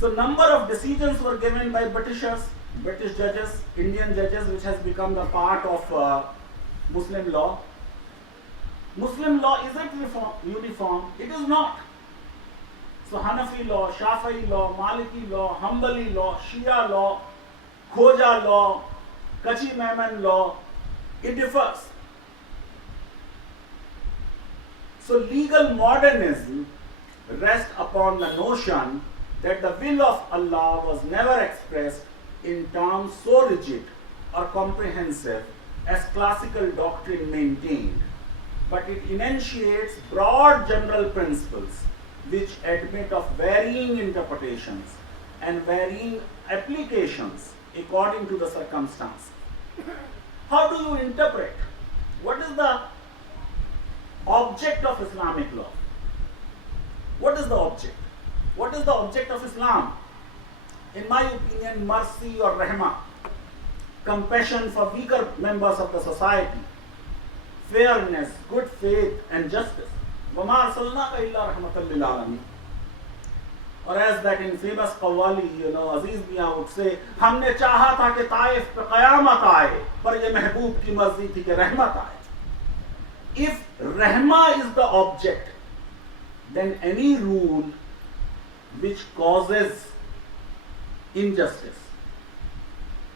So number of decisions were given by British judges, Indian judges, which has become the part of Muslim law. Muslim law, is it uniform? It is not. So Hanafi law, Shafi'i law, Maliki law, Hanbali law, Shia law, Khoja law, Kachi Maiman law, it differs. So legal modernism rests upon the notion that the will of Allah was never expressed in terms so rigid or comprehensive as classical doctrine maintained, but it enunciates broad general principles which admit of varying interpretations and varying applications according to the circumstance. How do you interpret? What is the object of Islamic law? What is the object? What is the object of Islam? In my opinion, mercy or rahmah, compassion for weaker members of the society, fairness, good faith and justice. وَمَا أَرْسَلْنَاكَ إِلَّا رَحْمَةً لِلْعَالَمِينَ. Or as that in famous qawwali, Aziz Miyan would say, हमने चाहा था कि Taif पे क़यामत आए, पर ये महबूब की मर्जी थी कि रहमत आए. If rahmah is the object, then any rule which causes injustice,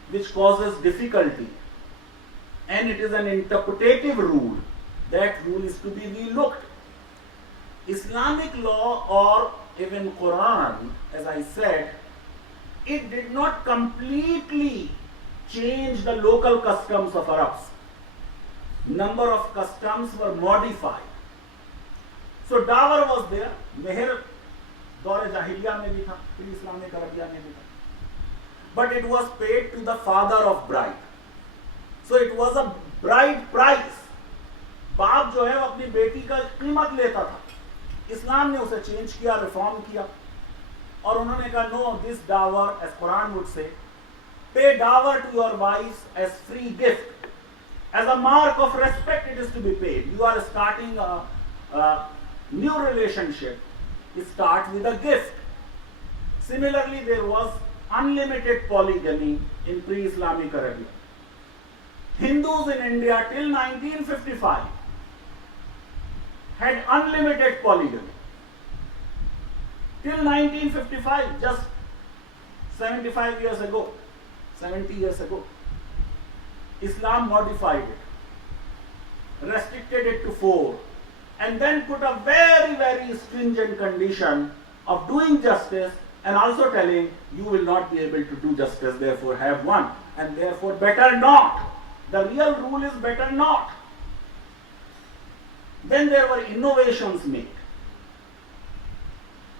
which causes difficulty, and it is an interpretative rule, that rule is to be relooked. Islamic law or even Quran, as I said, it did not completely change the local customs of Arabs. Number of customs were modified. So dawar was there, meher दौर jahiliya में भी था, pre-Islamic Arabia में भी था. But it was paid to the father of bride. So it was a bride price. बाप जो है वो अपनी बेटी का कीमत लेता था. इस्लाम ने उसे चेंज किया, रिफॉर्म किया, और उन्होंने कहा no, this dower, as Quran would say, pay dower to your wives as free gift. As a mark of respect it is to be paid. You are starting a new relationship. Start with a gift. Similarly, there was unlimited polygamy in pre-Islamic Arabia. Hindus in India till 1955 had unlimited polygamy. Till 1955, just 75 years ago, 70 years ago, Islam modified it, restricted it to 4, and then put a very, very stringent condition of doing justice and also telling you will not be able to do justice, therefore have one, and therefore better not. The real rule is better not. Then there were innovations made.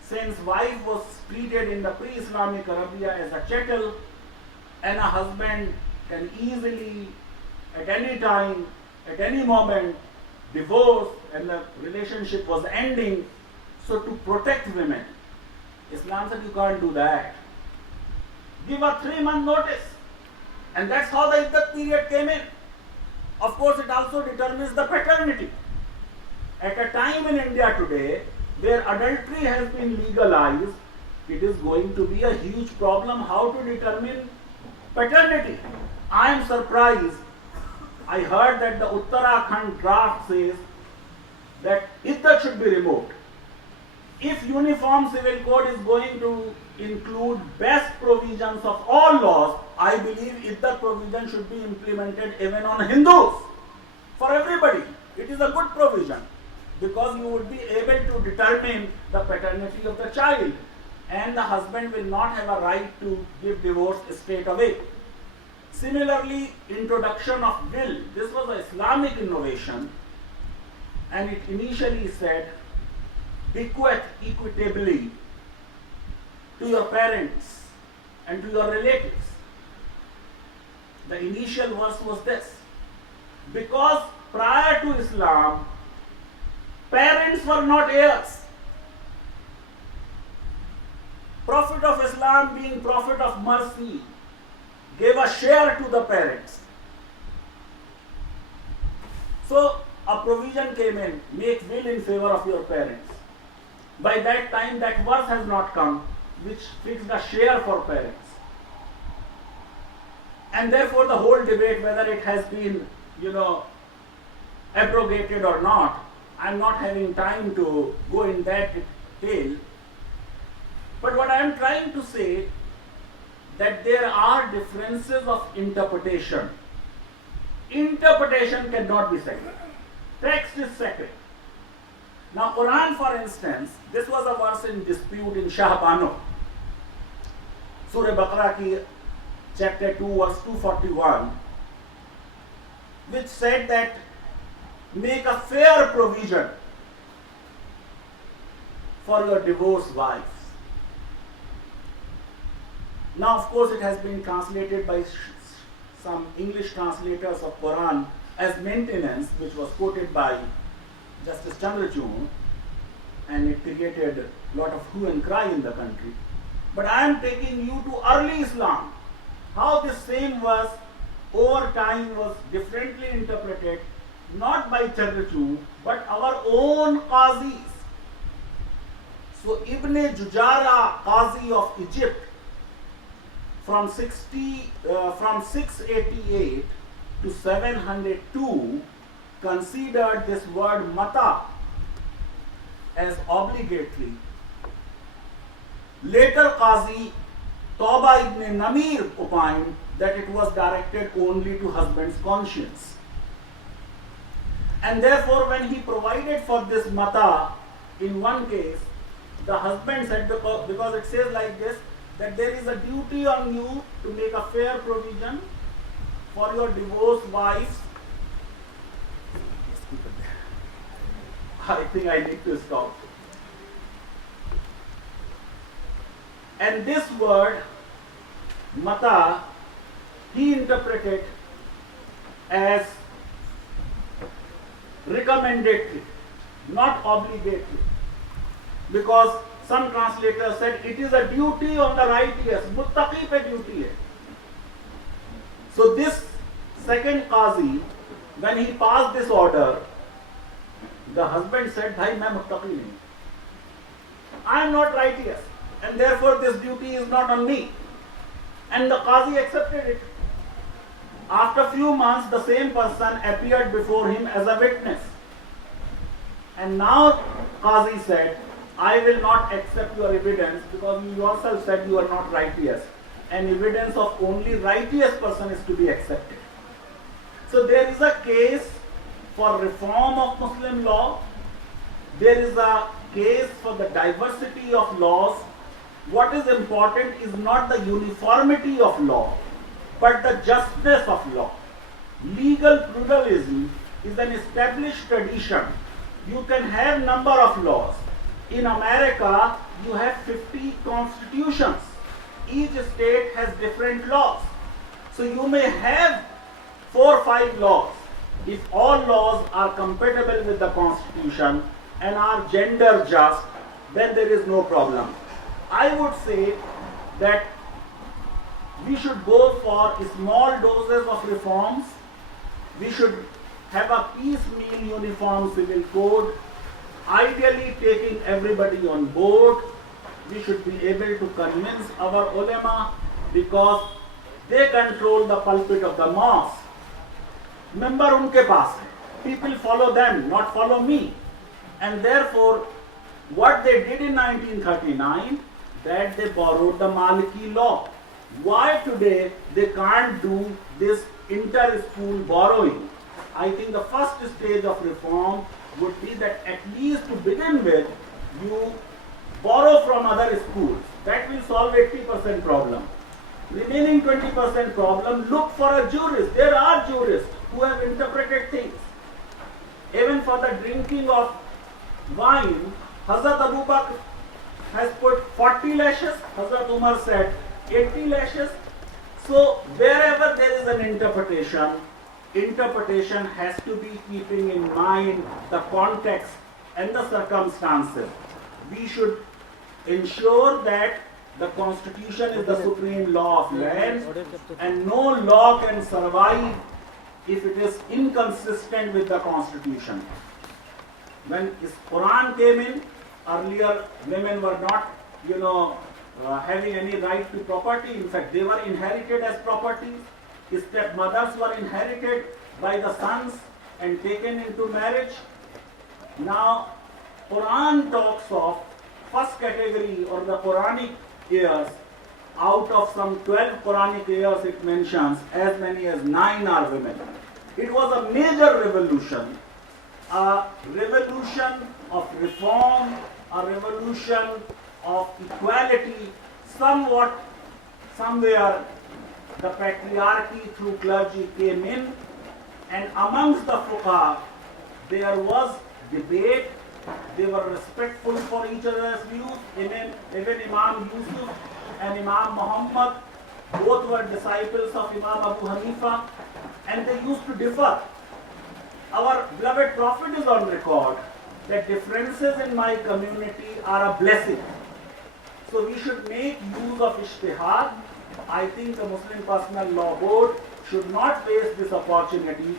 Since wife was treated in the pre-Islamic Arabia as a chattel, and a husband can easily, at any time, at any moment, divorce, and the relationship was ending, so to protect women, Islam said you can't do that. Give a 3-month notice. And that's how the iddat period came in. Of course, it also determines the paternity. At a time in India today, where adultery has been legalized, it is going to be a huge problem how to determine paternity. I am surprised. I heard that the Uttarakhand draft says that iddat should be removed. If Uniform Civil Code is going to include best provisions of all laws, I believe iddat provision should be implemented even on Hindus. For everybody, it is a good provision, because you would be able to determine the paternity of the child, and the husband will not have a right to give divorce straight away. Similarly, introduction of will. This was an Islamic innovation, and it initially said, bequeath equitably to your parents and to your relatives. The initial verse was this. Because prior to Islam, parents were not heirs. Prophet of Islam, being Prophet of mercy, gave a share to the parents. So a provision came in, make will in favor of your parents. By that time, that verse has not come, which fixed a share for parents. And therefore the whole debate whether it has been, abrogated or not, I am not having time to go in that detail. But what I am trying to say, that there are differences of interpretation. Interpretation cannot be sacred. Text is sacred. Now Quran, for instance, this was a verse in dispute in Shah Bano. Surah Baqarah ki chapter 2 verse 241, which said that make a fair provision for your divorced wives. Now, of course, it has been translated by some English translators of Quran as maintenance, which was quoted by Justice Chandrachud, and it created lot of hue and cry in the country. But I am taking you to early Islam, how this same verse over time was differently interpreted, not by Chanakya, but our own Qazis. So Ibn Jujara, Qazi of Egypt, from 688 to 702, considered this word mata as obligatory. Later Qazi Tawba ibn Namir opined that it was directed only to husband's conscience. And therefore when he provided for this mata, in one case, the husband said, because it says like this, that there is a duty on you to make a fair provision for your divorced wives. I think I need to stop. And this word, mata, he interpreted as recommendatory, not obligatory. Because some translators said it is a duty on the righteous, muttaqi pe duty hai. So this second Qazi, when he passed this order, the husband said, "Bhai, main muttaqi nahi. I am not righteous, and therefore this duty is not on me." And the Qazi accepted it. After few months, the same person appeared before him as a witness. And now Qazi said, "I will not accept your evidence because you yourself said you are not righteous. And evidence of only righteous person is to be accepted." So there is a case for reform of Muslim law. There is a case for the diversity of laws. What is important is not the uniformity of law, but the justness of law. Legal pluralism is an established tradition. You can have number of laws. In America, you have 50 constitutions. Each state has different laws. So you may have 4 or 5 laws. If all laws are compatible with the constitution and are gender just, then there is no problem. I would say that we should go for small doses of reforms. We should have a piecemeal uniform civil code, ideally taking everybody on board. We should be able to convince our ulama because they control the pulpit of the mosque. Member unke paas hai. People follow them, not follow me. And therefore, what they did in 1939, that they borrowed the Maliki law. Why today they can't do this inter-school borrowing? I think the first stage of reform would be that at least to begin with, you borrow from other schools. That will solve 80% problem. Remaining 20% problem, look for a jurist. There are jurists who have interpreted things. Even for the drinking of wine, Hazrat Abu Bakr has put 40 lashes, Hazrat Umar said 80 lashes. So wherever there is an interpretation has to be keeping in mind the context and the circumstances. We should ensure that the constitution is the supreme law of land and no law can survive if it is inconsistent with the constitution. When this Quran came in, earlier women were not, having any right to property. In fact, they were inherited as property. Stepmothers were inherited by the sons and taken into marriage. Now, Quran talks of first category or the Quranic heirs. Out of some 12 Quranic heirs, it mentions as many as 9 are women. It was a major revolution. A revolution of reform, a revolution of equality. Somewhere the patriarchy through clergy came in, and amongst the fuqaha there was debate. They were respectful for each other's views. Even Imam Yusuf and Imam Muhammad, both were disciples of Imam Abu Hanifa, and they used to differ. Our beloved Prophet is on record that differences in my community are a blessing. So we should make use of ijtihad. I think the Muslim Personal Law Board should not waste this opportunity.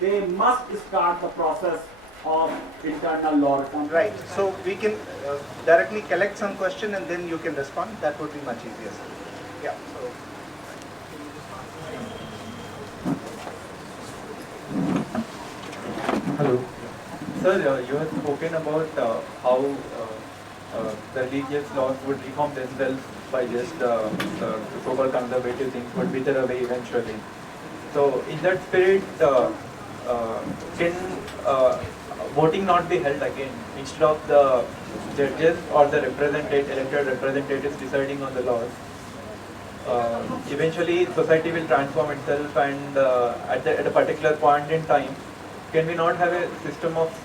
They must start the process of internal law reform. Right. So we can directly collect some question and then you can respond. That would be much easier. Yeah. So. Hello. Sir, you have spoken about how the religious laws would reform themselves by just the so-called conservative things would wither away eventually. So in that spirit, can voting not be held again instead of the judges or the elected representatives deciding on the laws? Eventually society will transform itself, and at a particular point in time, can we not have a system of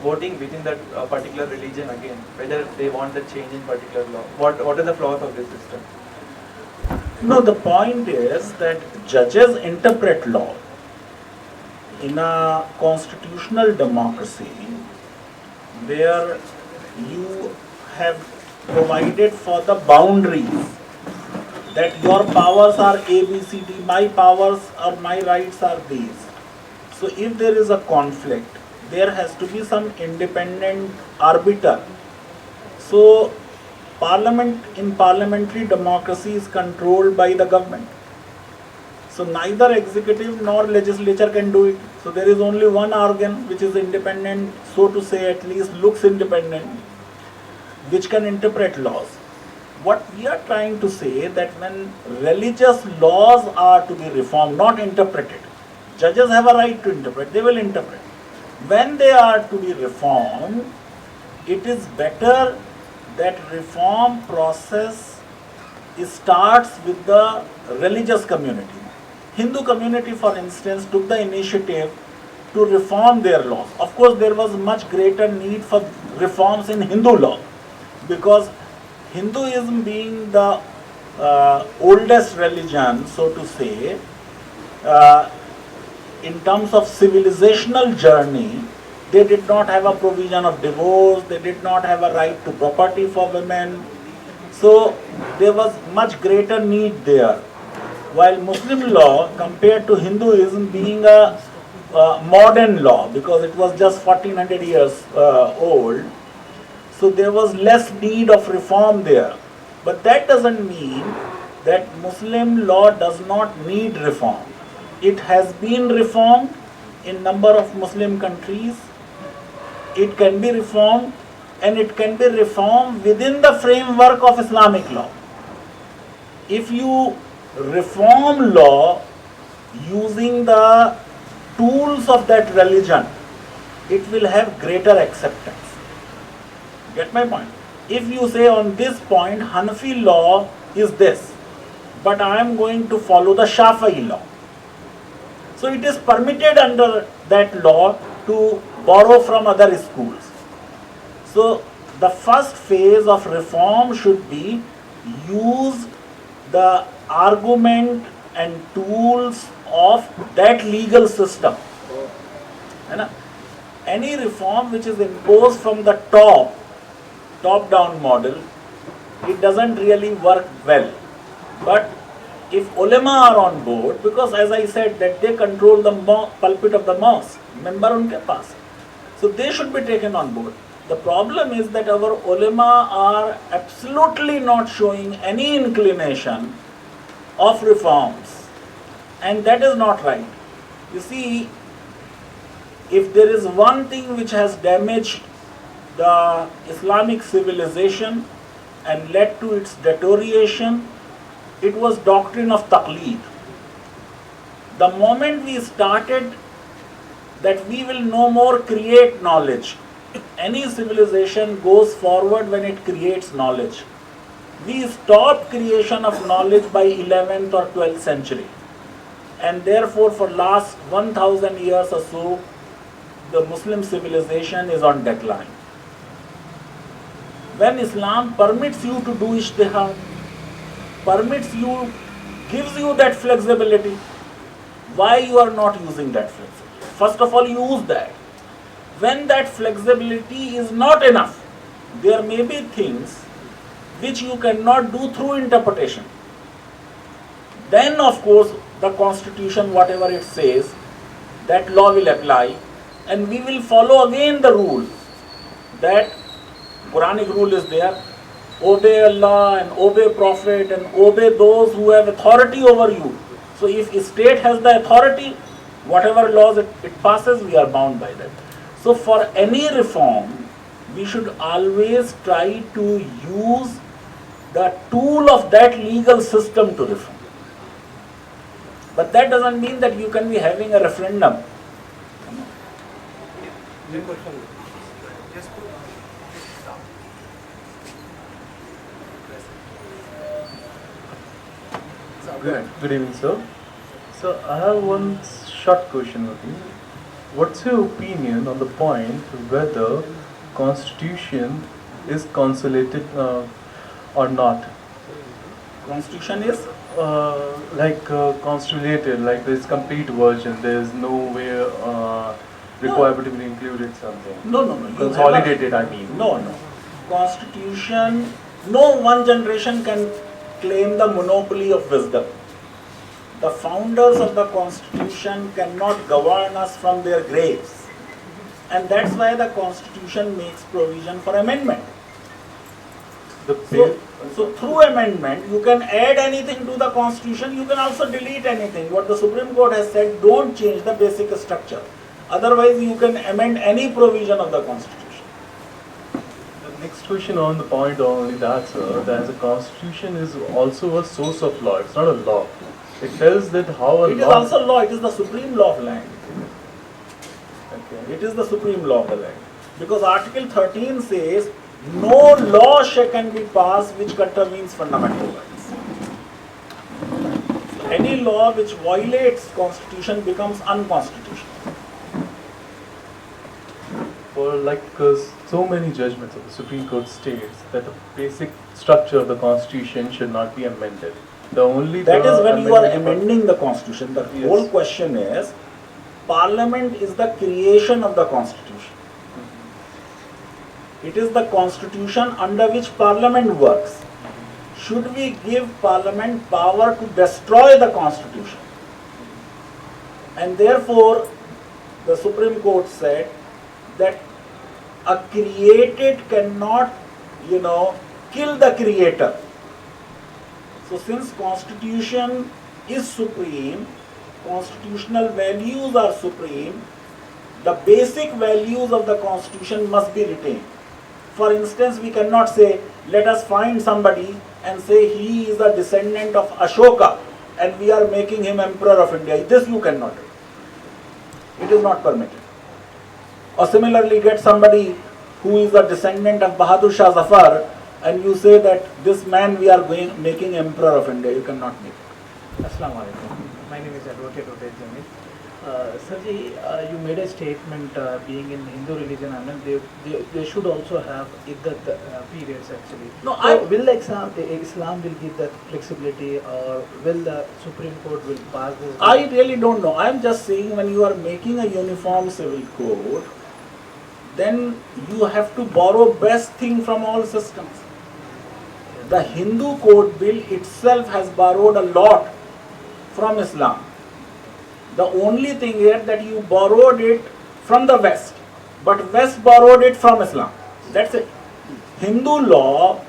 voting within that particular religion again, whether they want the change in particular law? What are the flaws of this system? No, the point is that judges interpret law. In a constitutional democracy, where you have provided for the boundaries, that your powers are A, B, C, D, my powers or my rights are these. So if there is a conflict, there has to be some independent arbiter. So Parliament in parliamentary democracy is controlled by the government. So neither executive nor legislature can do it. So there is only one organ which is independent, so to say, at least looks independent, which can interpret laws. What we are trying to say that when religious laws are to be reformed, not interpreted, judges have a right to interpret, they will interpret. When they are to be reformed, it is better that reform process starts with the religious community. Hindu community, for instance, took the initiative to reform their laws. Of course, there was much greater need for reforms in Hindu law, because Hinduism being the oldest religion, so to say, in terms of civilizational journey, they did not have a provision of divorce, they did not have a right to property for women. So there was much greater need there. While Muslim law, compared to Hinduism being a modern law, because it was just 1400 years old, so there was less need of reform there. But that doesn't mean that Muslim law does not need reform. It has been reformed in number of Muslim countries. It can be reformed, and it can be reformed within the framework of Islamic law. If you reform law using the tools of that religion, it will have greater acceptance. Get my point? If you say on this point, Hanafi law is this, but I am going to follow the Shafi'i law. So it is permitted under that law to borrow from other schools. So the first phase of reform should be use the argument and tools of that legal system. Any reform which is imposed from the top-down model, it doesn't really work well. But if ulama are on board, because as I said that they control the pulpit of the mosque, member unke paas, so they should be taken on board. The problem is that our ulama are absolutely not showing any inclination of reforms, and that is not right. You see, if there is one thing which has damaged the Islamic civilization and led to its deterioration, it was doctrine of taqleed. The moment we started that we will no more create knowledge, any civilization goes forward when it creates knowledge. We stopped creation of knowledge by 11th or 12th century, and therefore for last 1000 years or so, the Muslim civilization is on decline. When Islam permits you to do ijtihad, permits you, gives you that flexibility, why you are not using that flexibility? First of all, use that. when that flexibility is not enough, there may be things which you cannot do through interpretation. Then of course the constitution, whatever it says, that law will apply, and we will follow again the rule, that Quranic rule is there, obey Allah and obey Prophet and obey those who have authority over you. So if a state has the authority, whatever laws it passes, we are bound by that. So for any reform, we should always try to use the tool of that legal system to reform. But that doesn't mean that you can be having a referendum. Good evening, sir. So I have one short question with you. What's your opinion on the point whether Constitution is consolidated or not? Constitution is? Consolidated, like this complete version. There is no way required to be included something. No. Consolidated, I mean. No. Constitution, no one generation can claim the monopoly of wisdom. The founders of the Constitution cannot govern us from their graves. And that's why the Constitution makes provision for amendment. So through amendment, you can add anything to the Constitution, you can also delete anything. What the Supreme Court has said, don't change the basic structure. Otherwise, you can amend any provision of the Constitution. Next question on the point only that, sir, that the Constitution is also a source of law. It's not a law. It tells that how a law... It is also law. It is the supreme law of the land. Okay. It is the supreme law of the land. Because Article 13 says, no law can be passed which contravenes fundamental rights. So any law which violates Constitution becomes unconstitutional. For so many judgments of the Supreme Court states that the basic structure of the Constitution should not be amended. That is when you are amending the Constitution. The whole question is, Parliament is the creation of the Constitution. It is the Constitution under which Parliament works. Should we give Parliament power to destroy the Constitution? And therefore, the Supreme Court said that a created cannot, kill the creator. So since Constitution is supreme, constitutional values are supreme, the basic values of the Constitution must be retained. For instance, we cannot say, let us find somebody and say he is a descendant of Ashoka and we are making him Emperor of India. This you cannot do. It is not permitted. Or similarly, get somebody who is a descendant of Bahadur Shah Zafar and you say that this man we are making Emperor of India. You cannot make it. Assalamu alaikum. My name is Advocate Uday Jamil. Sirji, you made a statement being in Hindu religion, I mean, they should also have iddat periods actually. No, will Islam will give that flexibility, or will the Supreme Court will pass this? I really don't know. I am just saying, when you are making a uniform civil code, then you have to borrow best thing from all systems. The Hindu code bill itself has borrowed a lot from Islam. The only thing here that you borrowed it from the West, but West borrowed it from Islam. That's it. Hindu law,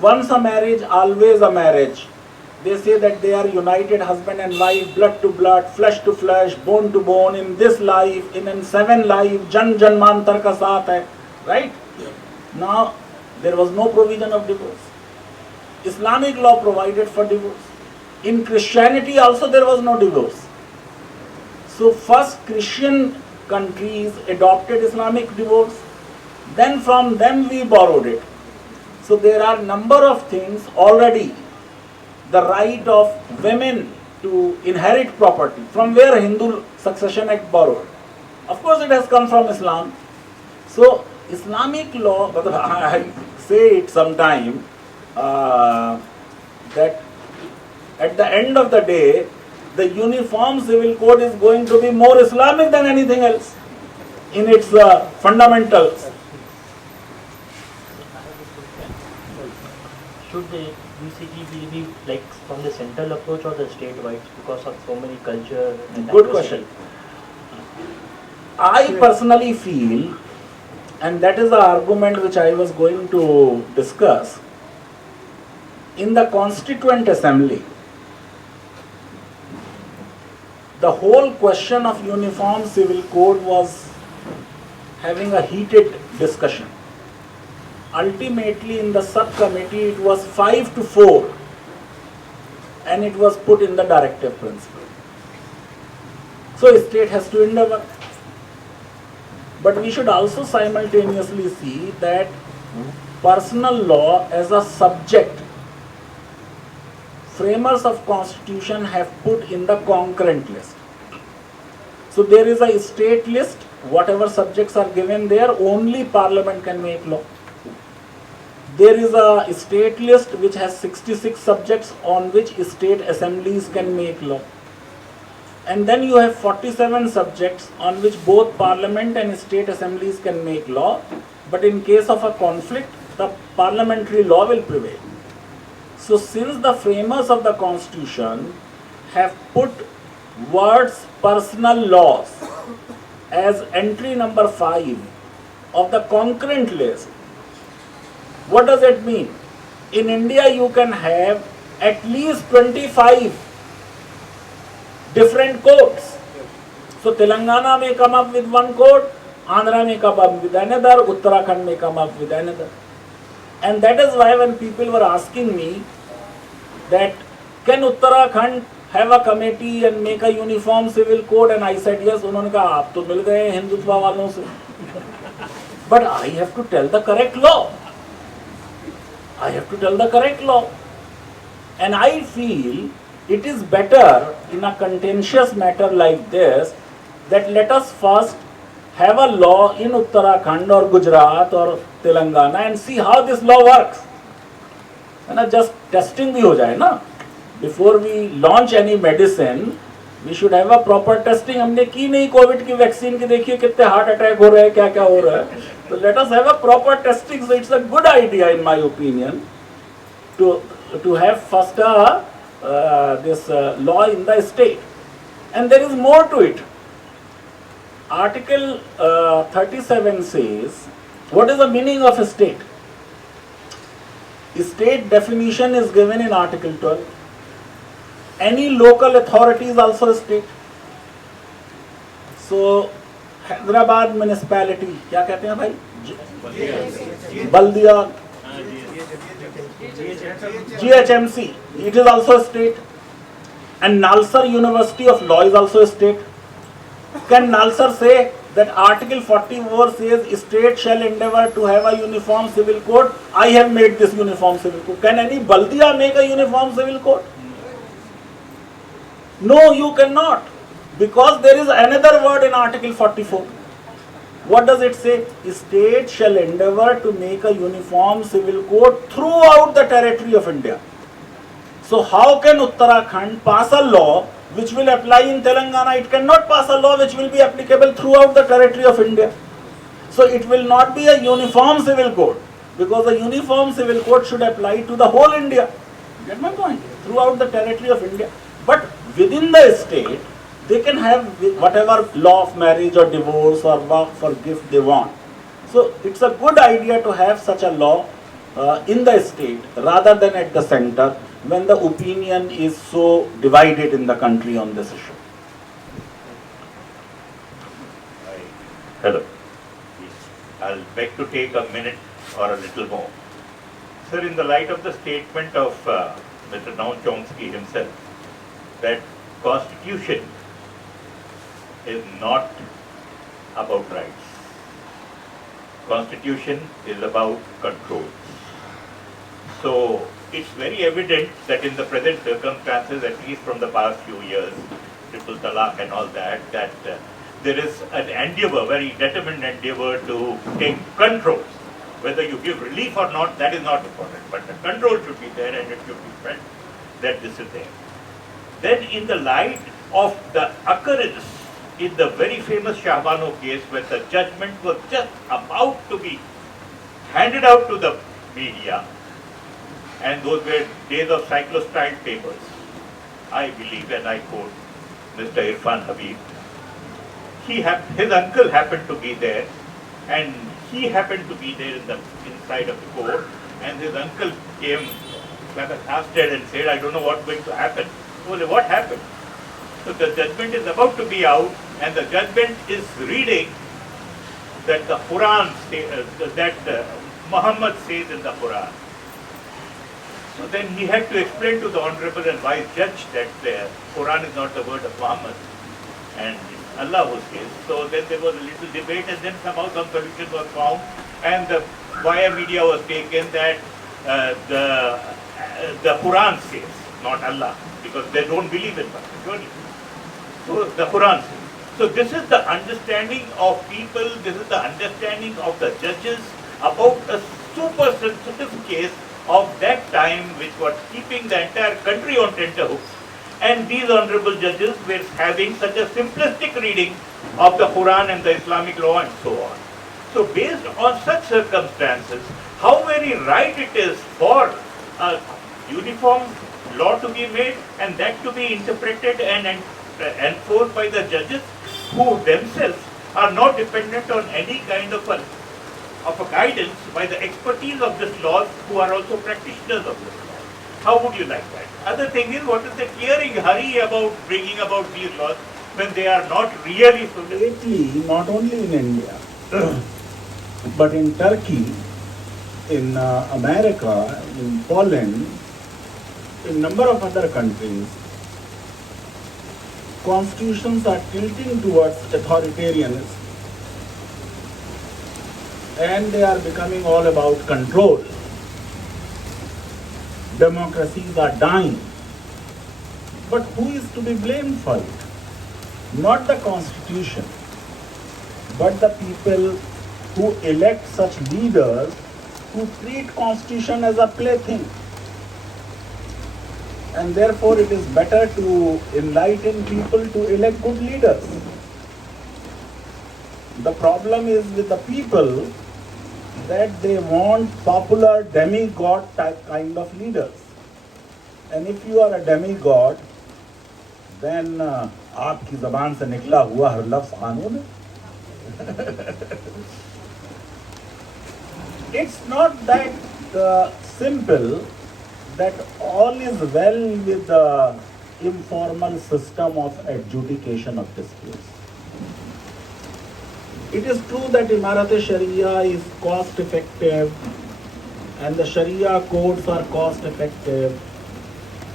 once a marriage, always a marriage. They say that they are united husband and wife, blood to blood, flesh to flesh, bone to bone, in this life, in 7 life, jan janmantar ka saath hai. Right? Now, there was no provision of divorce. Islamic law provided for divorce. In Christianity also there was no divorce. So first Christian countries adopted Islamic divorce, then from them we borrowed it. So there are number of things already. The right of women to inherit property, from where Hindu Succession Act borrowed. Of course it has come from Islam. So Islamic law, I say it sometime, that at the end of the day, the uniform civil code is going to be more Islamic than anything else. in its fundamentals. Should the UCG be like from the central approach or the state-wide because of so many culture and Good diversity? question. I personally feel, and that is the argument which I was going to discuss, in the Constituent Assembly, the whole question of uniform civil code was having a heated discussion. Ultimately in the subcommittee it was 5-4 and it was put in the directive principle. So state has to endeavor. But we should also simultaneously see that personal law as a subject, framers of constitution have put in the concurrent list. So there is a state list, whatever subjects are given there, only parliament can make law. There is a state list which has 66 subjects on which state assemblies can make law. And then you have 47 subjects on which both parliament and state assemblies can make law. But in case of a conflict, the parliamentary law will prevail. So since the framers of the constitution have put words personal laws as entry number 5 of the concurrent list, what does it mean? In India you can have at least 25 different codes. So Telangana may come up with one code, Andhra may come up with another, Uttarakhand may come up with another. And that is why when people were asking me that can Uttarakhand have a committee and make a uniform civil code, and I said yes, उन्होंने कहा आप तो मिल गए हिंदुत्व वालों से. But I have to tell the correct law. I have to tell the correct law. And I feel it is better in a contentious matter like this that let us first have a law in Uttarakhand or Gujarat or Telangana and see how this law works. And just testing bhi ho jaye na. Before we launch any medicine, we should have a proper testing. हमने की नहीं Covid की vaccine की, देखिए कितने heart attack हो रहे हैं, क्या क्या हो रहा है. So let us have a proper testing. So it's a good idea in my opinion to have first this law in the state. And there is more to it. Article 37 says, what is the meaning of a state? State definition is given in Article 12. Any local authority is also a state. So Hyderabad municipality, क्या कहते हैं भाई? बल्दिया, GHMC, it is also a state. And NALSAR University of Law is also a state. Can NALSAR say that Article 44 says state shall endeavor to have a uniform civil code? I have made this uniform civil code. Can any Baldiya make a uniform civil code? No, you cannot. Because there is another word in Article 44. What does it say? State shall endeavor to make a uniform civil code throughout the territory of India. So how can Uttarakhand pass a law which will apply in Telangana? It cannot pass a law which will be applicable throughout the territory of India. So it will not be a uniform civil code, because a uniform civil code should apply to the whole India. Get my point? Throughout the territory of India. But within the state, they can have whatever law of marriage or divorce or work for gift they want. So it's a good idea to have such a law in the state rather than at the center, when the opinion is so divided in the country on this issue. Hello. I'll beg to take a minute or a little more. Sir, in the light of the statement of Mr. Noam Chomsky himself, that Constitution is not about rights. Constitution is about control. So it's very evident that in the present circumstances, at least from the past few years, triple talaq and all that, there is an endeavor, very determined endeavor to take control. Whether you give relief or not, that is not important, but the control should be there and it should be felt that this is there. Then in the light of the occurrence in the very famous Shahbano case, when the judgment was just about to be handed out to the media, and those were days of cyclostyle papers, I believe, and I quote Mr. Irfan Habib, his uncle happened to be there, and he happened to be there in the inside of the court, and his uncle came flabbergasted and said, I don't know what's going to happen. Well, what happened? So the judgment is about to be out, and the judgment is reading that the Quran that Muhammad says in the Quran. So then he had to explain to the honorable and wise judge that the Quran is not the word of Muhammad, and Allah who says. So then there was a little debate, and then somehow some solution was found, and the via media was taken that the Quran says, not Allah, because they don't believe in Muhammad, surely. So the Quran says. So this is the understanding of people, this is the understanding of the judges about a super sensitive case of that time which was keeping the entire country on tenterhooks. And these honorable judges were having such a simplistic reading of the Quran and the Islamic law and so on. So based on such circumstances, how very right it is for a uniform law to be made and that to be interpreted and enforced by the judges who themselves are not dependent on any kind of a guidance by the expertise of this law, who are also practitioners of this law. How would you like that? Other thing is, what is the tearing hurry about bringing about these laws when they are not really so? Lately, not only in India, but in Turkey, in America, in Poland, in number of other countries, constitutions are tilting towards authoritarianism, and they are becoming all about control. Democracies are dying. But who is to be blamed for it? Not the constitution, but the people who elect such leaders who treat constitution as a plaything. And therefore it is better to enlighten people to elect good leaders. The problem is with the people that they want popular demigod type kind of leaders. And if you are a demigod, then आपकी ज़बान से निकला हुआ हर लफ्ज़ कानून है. It's not that simple that all is well with the informal system of adjudication of disputes. It is true that Imarat-e-Sharia is cost effective and the Sharia codes are cost effective,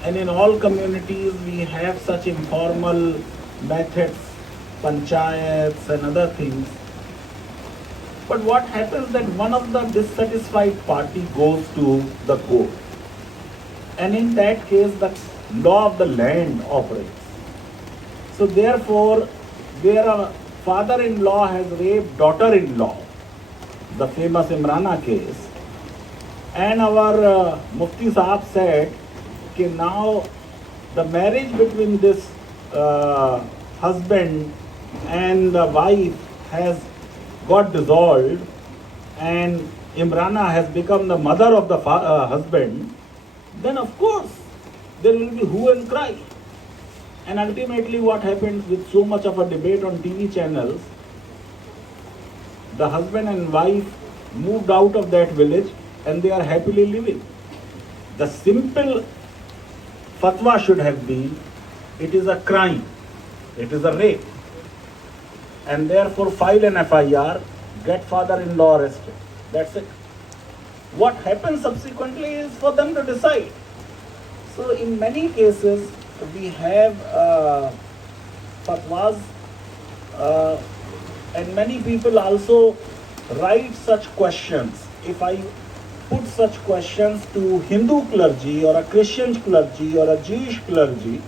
and in all communities we have such informal methods, panchayats and other things. But what happens that one of the dissatisfied party goes to the court, and in that case the law of the land operates. So therefore, where a father-in-law has raped daughter-in-law, the famous Imrana case, and our Mufti Sahab said that now the marriage between this husband and the wife has got dissolved and Imrana has become the mother of the husband, then of course there will be hue and cry. And ultimately what happens with so much of a debate on TV channels, the husband and wife moved out of that village and they are happily living. The simple fatwa should have been, it is a crime, it is a rape, and therefore file an FIR, get father-in-law arrested. That's it. What happens subsequently is for them to decide. So in many cases we have fatwas and many people also write such questions. If I put such questions to Hindu clergy or a Christian clergy or a Jewish clergy,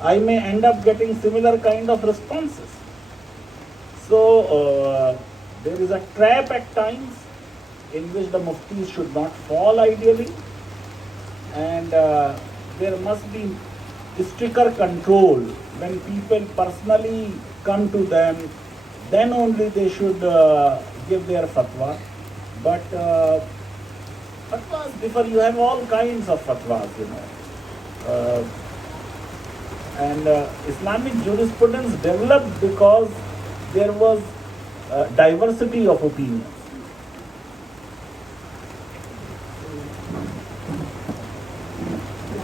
I may end up getting similar kind of responses. So there is a trap at times in which the muftis should not fall ideally, and there must be stricter control. When people personally come to them, then only they should give their fatwa. But fatwas differ. You have all kinds of fatwas, you know. And Islamic jurisprudence developed because there was diversity of opinions.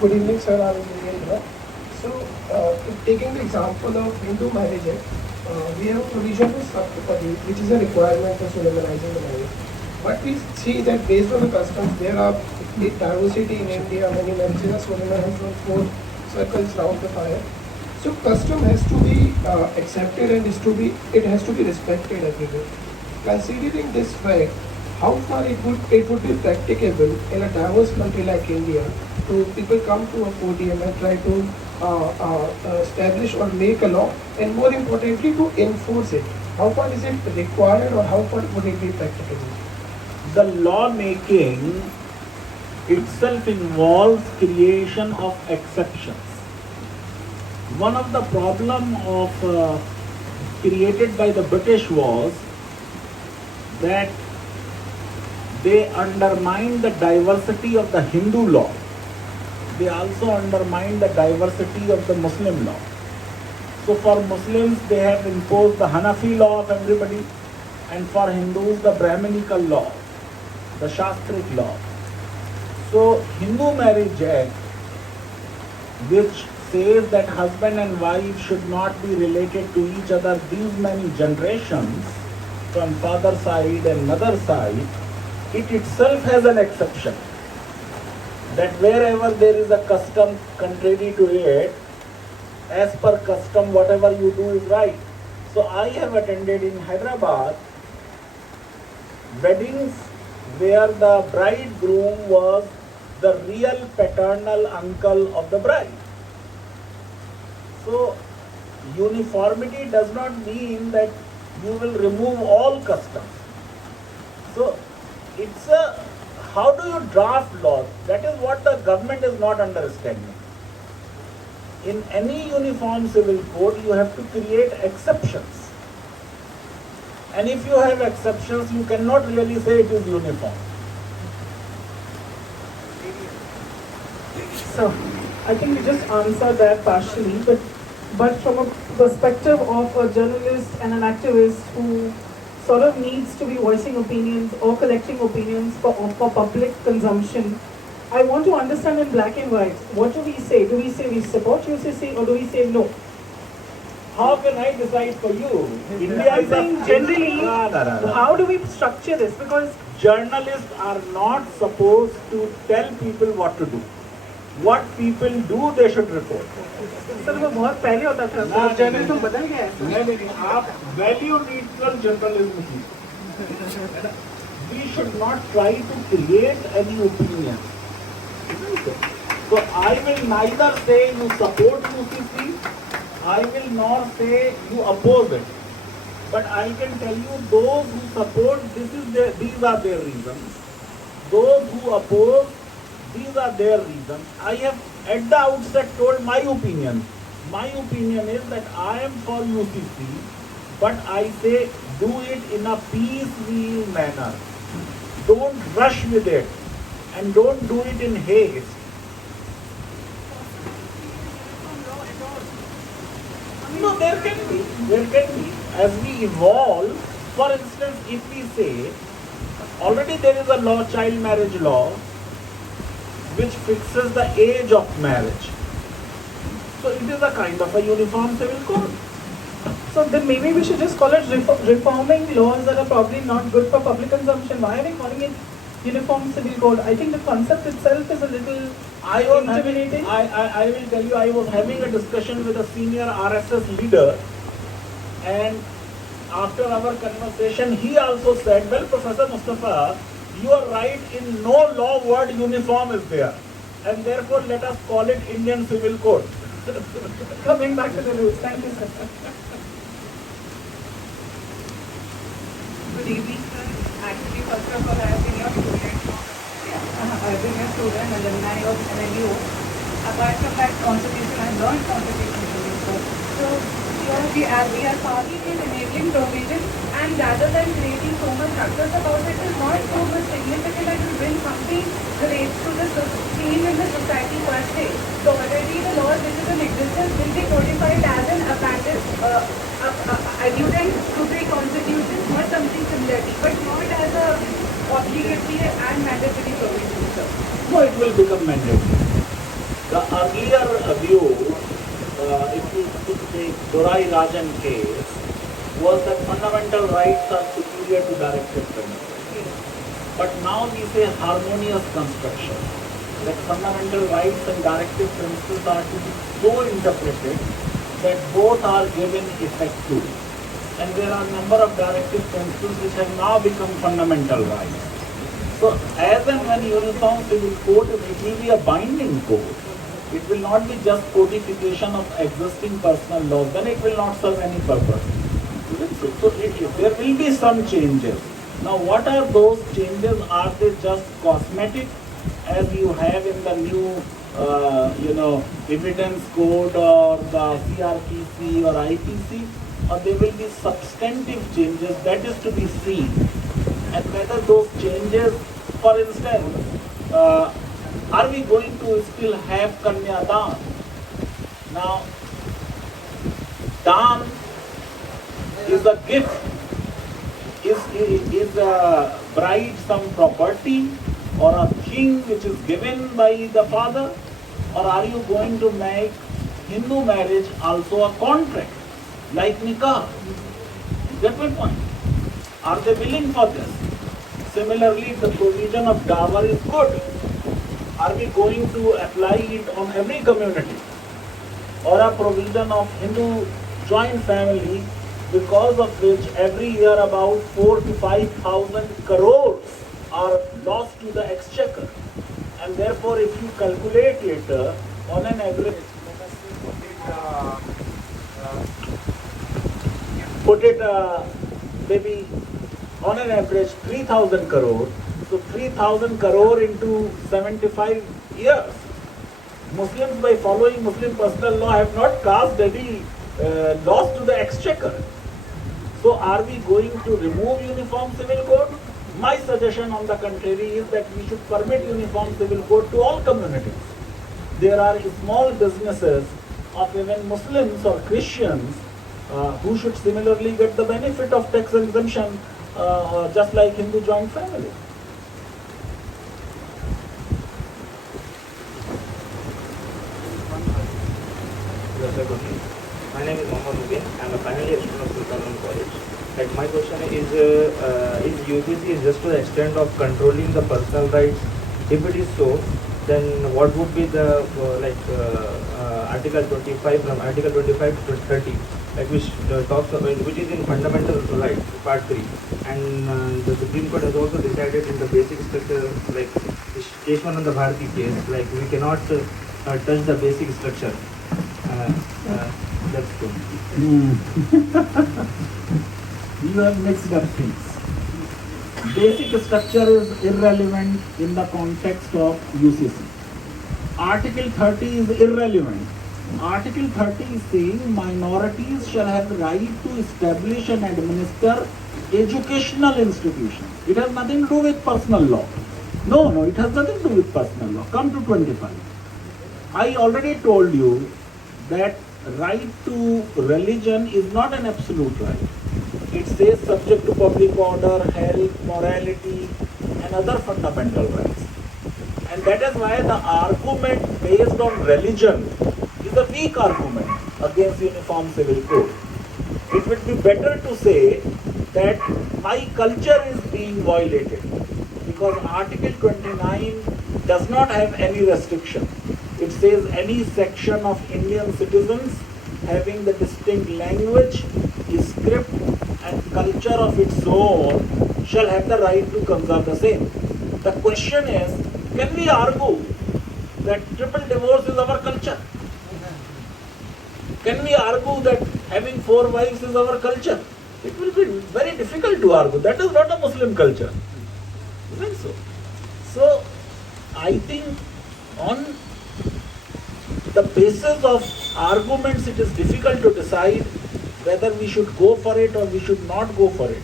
Good evening, sir. I am Virendra. So, taking the example of Hindu marriage, we have a provision for Saptapadi, which is a requirement for solemnizing the marriage. But we see that based on the customs, there are diversity in India. Many marriages are solemnized from 4 circles round the fire. So, custom has to be accepted and it has to be respected everywhere. Considering this fact, how far it would be practicable in a diverse country like India to people come to a podium and try to establish or make a law, and more importantly to enforce it? How far is it required, or how far would it be practicable? The law making itself involves creation of exceptions. One of the problem of created by the British was that they undermined the diversity of the Hindu law. They also undermined the diversity of the Muslim law. So for Muslims, they have imposed the Hanafi law of everybody, and for Hindus, the Brahminical law, the Shastric law. So Hindu Marriage Act, which says that husband and wife should not be related to each other these many generations, from father side and mother side, it itself has an exception. That wherever there is a custom contrary to it, as per custom, whatever you do is right. So I have attended in Hyderabad weddings where the bridegroom was the real paternal uncle of the bride. So uniformity does not mean that you will remove all customs. So it's a, how do you draft laws? That is what the government is not understanding. In any uniform civil code, you have to create exceptions. And if you have exceptions, you cannot really say it is uniform. So, I think you just answered that partially, but from a perspective of a journalist and an activist who sort of needs to be voicing opinions or collecting opinions for public consumption, I want to understand in black and white, what do we say? Do we say we support UCC or do we say no? How can I decide for you? India I'm is saying generally, No. how do we structure this? Because Journalists are not supposed to tell people what to do. What people do, they should report. Sir वो बहुत पहले होता था, journalism बदल गया है। नहीं, आप value neutral journalism कीजिए. We should not try to create any opinion. So I will neither say you support UCC, I will nor say you oppose it. But I can tell you those who support, these are their reasons. Those who oppose, these are their reasons. I have at the outset told my opinion. My opinion is that I am for UCC, but I say do it in a piecemeal manner. Don't rush with it and don't do it in haste. No, there can be. As we evolve, for instance, if we say, already there is a law, child marriage law, which fixes the age of marriage. So it is a kind of a uniform civil code. So then maybe we should just call it reforming laws that are probably not good for public consumption. Why are we calling it uniform civil code? I think the concept itself is a little intimidating. I will tell you, I was having a discussion with a senior RSS leader, and after our conversation, he also said, well, Professor Mustafa, you are right, in no law word uniform is there, and therefore let us call it Indian Civil Code. Coming back to the roots. Thank you, sir. Good evening, sir. Actually, first of all, I have been your student. I have been a student, alumni of NLU. apart from that constitution, I learned constitution also. So here we are party in enabling provision, and rather than creating so much ruckus about it, is not so much significant that will bring something great to the change in the society per se. So already the laws which is in existence will be codified as an appendix, adjutant to the constitution or something similarly, but not as a obligatory and mandatory provision, sir. No, it will become mandatory. The earlier view, if you took the Dorai Rajan case, was that fundamental rights are superior to directive principles. But now we say harmonious construction, that fundamental rights and directive principles are to be so interpreted that both are given effect to. And there are a number of directive principles which have now become fundamental rights. So as and when Uniform Civil Code, it will be a binding code. It will not be just codification of existing personal laws, then it will not serve any purpose. So there will be some changes. Now what are those changes? Are they just cosmetic, as you have in the new evidence code or the CRPC or IPC, or there will be substantive changes? That is to be seen. And whether those changes, for instance, are we going to still have Kanya Dan? Now, Dan is a gift. Is a bride some property or a thing which is given by the father? Or are you going to make Hindu marriage also a contract, like nikah? Get my point? Are they willing for this? Similarly, the provision of dowry is good. Are we going to apply it on every community? Or a provision of Hindu joint family, because of which every year about 4,000 to 5,000 crores are lost to the exchequer. And therefore, if you calculate it on an average, put it maybe on an average 3,000 crore. So 3,000 crore into 75 years. Muslims, by following Muslim personal law, have not caused any loss to the exchequer. So are we going to remove Uniform Civil Code? My suggestion on the contrary is that we should permit Uniform Civil Code to all communities. There are small businesses of even Muslims or Christians who should similarly get the benefit of tax exemption just like Hindu joint family. My name is Mohammad Mubin. I am a final year student of Sultan College. Like my question is UCC is just to the extent of controlling the personal rights? If it is so, then what would be the Article 25 from Article 25 to 30, like which talks about, which is in fundamental rights, Part 3, and the Supreme Court has also decided in the basic structure, like this Keshwananda Bharati case, like we cannot touch the basic structure. That's good. You have mixed up things. Basic structure is irrelevant in the context of UCC. Article 30 is irrelevant. Article 30 is saying minorities shall have the right to establish and administer educational institutions. It has nothing to do with personal law. No, it has nothing to do with personal law. Come to 25. I already told you that right to religion is not an absolute right. It says subject to public order, health, morality, and other fundamental rights. And that is why the argument based on religion is a weak argument against Uniform Civil Code. It would be better to say that my culture is being violated, because Article 29 does not have any restriction. It says any section of Indian citizens having the distinct language, script, and culture of its own shall have the right to conserve the same. The question is, can we argue that triple divorce is our culture? Can we argue that having 4 wives is our culture? It will be very difficult to argue. That is not a Muslim culture. Isn't so? So, I think on the basis of arguments, it is difficult to decide whether we should go for it or we should not go for it.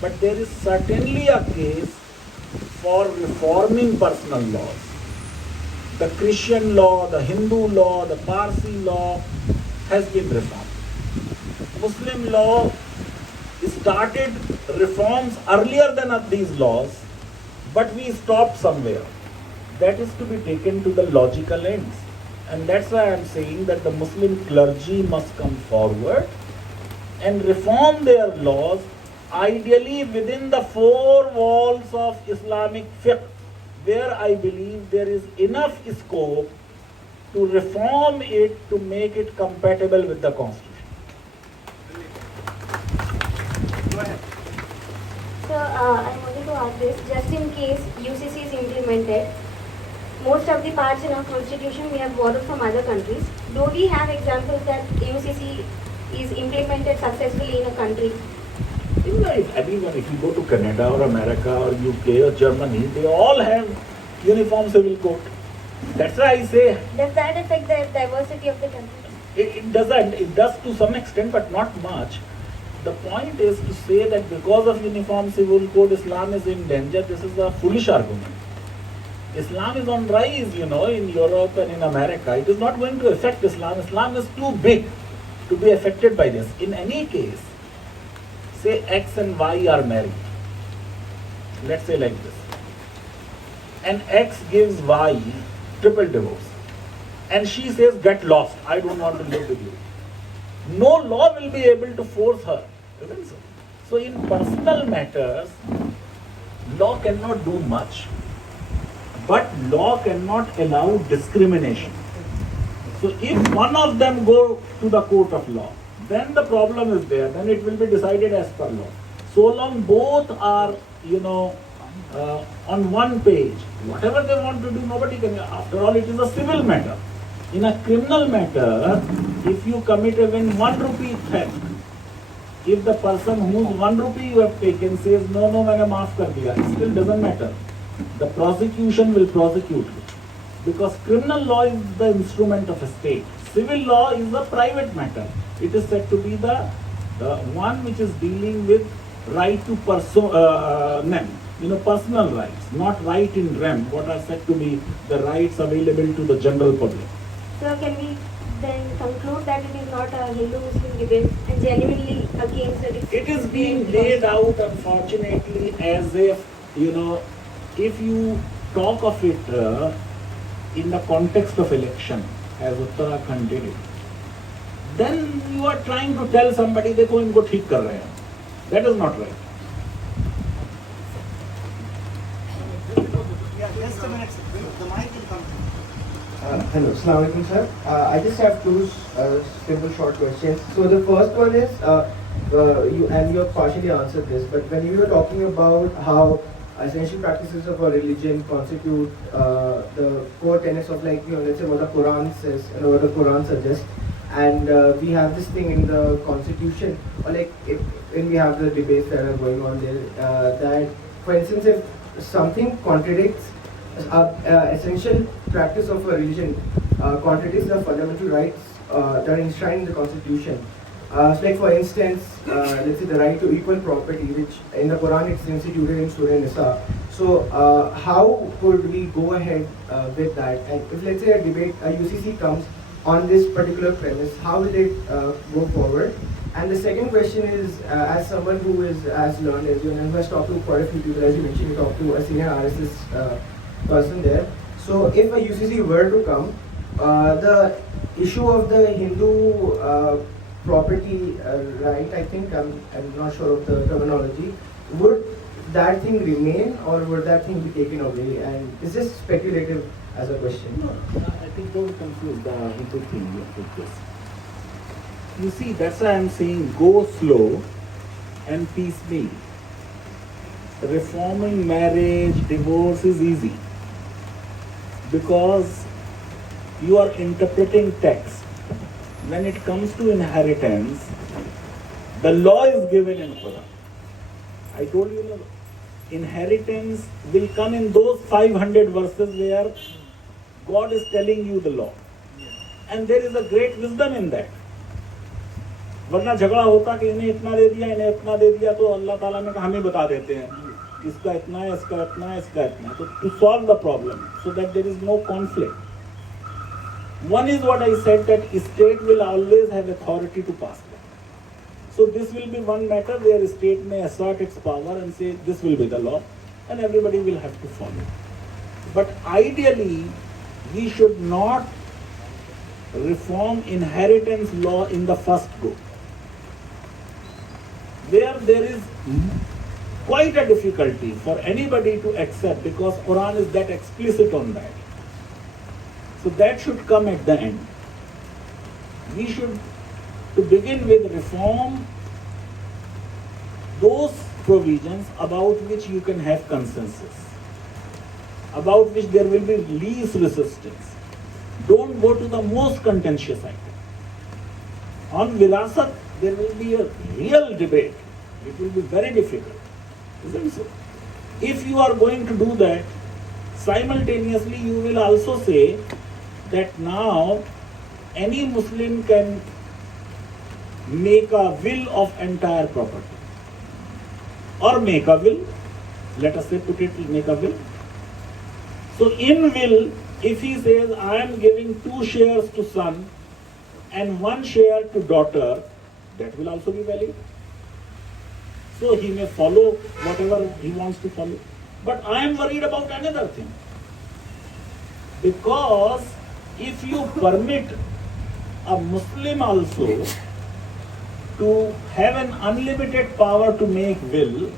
But there is certainly a case for reforming personal laws. The Christian law, the Hindu law, the Parsi law has been reformed. Muslim law started reforms earlier than these laws, but we stopped somewhere. That is to be taken to the logical ends. And that's why I am saying that the Muslim clergy must come forward and reform their laws, ideally within the four walls of Islamic fiqh, where I believe there is enough scope to reform it to make it compatible with the Constitution. Go ahead. So I wanted to ask this, just in case UCC is implemented, most of the parts in our constitution we have borrowed from other countries. Do we have examples that UCC is implemented successfully in a country? If you go to Canada or America or UK or Germany, they all have uniform civil code. That's why I say... Does that affect the diversity of the country? It doesn't. It does to some extent, but not much. The point is to say that because of uniform civil code, Islam is in danger. This is a foolish argument. Islam is on rise, in Europe and in America. It is not going to affect Islam. Islam is too big to be affected by this. In any case, say X and Y are married. Let's say like this. And X gives Y triple divorce. And she says, get lost. I don't want to live with you. No law will be able to force her. Isn't so? So in personal matters, law cannot do much. But law cannot allow discrimination. So if one of them go to the court of law, then the problem is there. Then it will be decided as per law. So long both are, on one page, whatever they want to do, nobody can. After all, it is a civil matter. In a criminal matter, if you commit even 1 rupee theft, if the person whose 1 rupee you have taken says, no, maine maaf kar diya, it still doesn't matter. The prosecution will prosecute you. Because criminal law is the instrument of a state. Civil law is a private matter. It is said to be the one which is dealing with right to personal rights, not right in rem, what are said to be the rights available to the general public. So can we then conclude that it is not a Hindu-Muslim debate and genuinely against the... It is being laid out, unfortunately, as if, if you talk of it in the context of election, as Uttarakhand did it, then you are trying to tell somebody, देखो इनको ठीक कर रहे हैं. That is not right. Yeah, just a minute. The mic will come. Hello, Assalamu alaikum sir. I just have two simple short questions. So the first one is, you have partially answered this, but when you were talking about how essential practices of a religion constitute the core tenets of, let's say what the Quran says and what the Quran suggests, and we have this thing in the constitution, or when we have the debates that are going on there, that for instance if something contradicts essential practice of a religion, contradicts the fundamental rights that are enshrined in the constitution. So for instance, let's say the right to equal property, which in the Quran it's instituted in Surah Nisa. So how could we go ahead with that? And if let's say a debate, a UCC comes on this particular premise, how will it go forward? And the second question is, as someone who is as learned as you and who has talked to quite a few people, as you mentioned, you talked to a senior RSS person there. So if a UCC were to come, the issue of the Hindu property right, I think, I'm not sure of the terminology, would that thing remain or would that thing be taken away? And is this speculative as a question? No, I think don't confuse the Hindu thing with this. You see, that's why I'm saying go slow and piecemeal. Reforming marriage, divorce is easy because you are interpreting text. When it comes to inheritance, the law is given in Quran. I told you, inheritance will come in those 500 verses where God is telling you the law. and there is a great wisdom in that. वरना झगड़ा होता कि इन्हें इतना दे दिया, इन्हें इतना दे दिया, तो अल्लाह ताला ने कहा हमें बता देते हैं इसका इतना है, इसका इतना है, इसका इतना है. So to solve the problem so that there is no conflict, one is what I said, that state will always have authority to pass law. So this will be one matter where state may assert its power and say this will be the law and everybody will have to follow. But ideally, we should not reform inheritance law in the first go. There is quite a difficulty for anybody to accept because Quran is that explicit on that. So that should come at the end. We should, to begin with, reform those provisions about which you can have consensus, about which there will be least resistance. Don't go to the most contentious item. On Virasat, there will be a real debate. It will be very difficult, isn't so? If you are going to do that, simultaneously you will also say that now any Muslim can make a will of entire property. Or make a will, let us say make a will. So in will, if he says I am giving 2 shares to son and 1 share to daughter, that will also be valid. So he may follow whatever he wants to follow. But I am worried about another thing. Because if you permit a Muslim also to have an unlimited power to make will,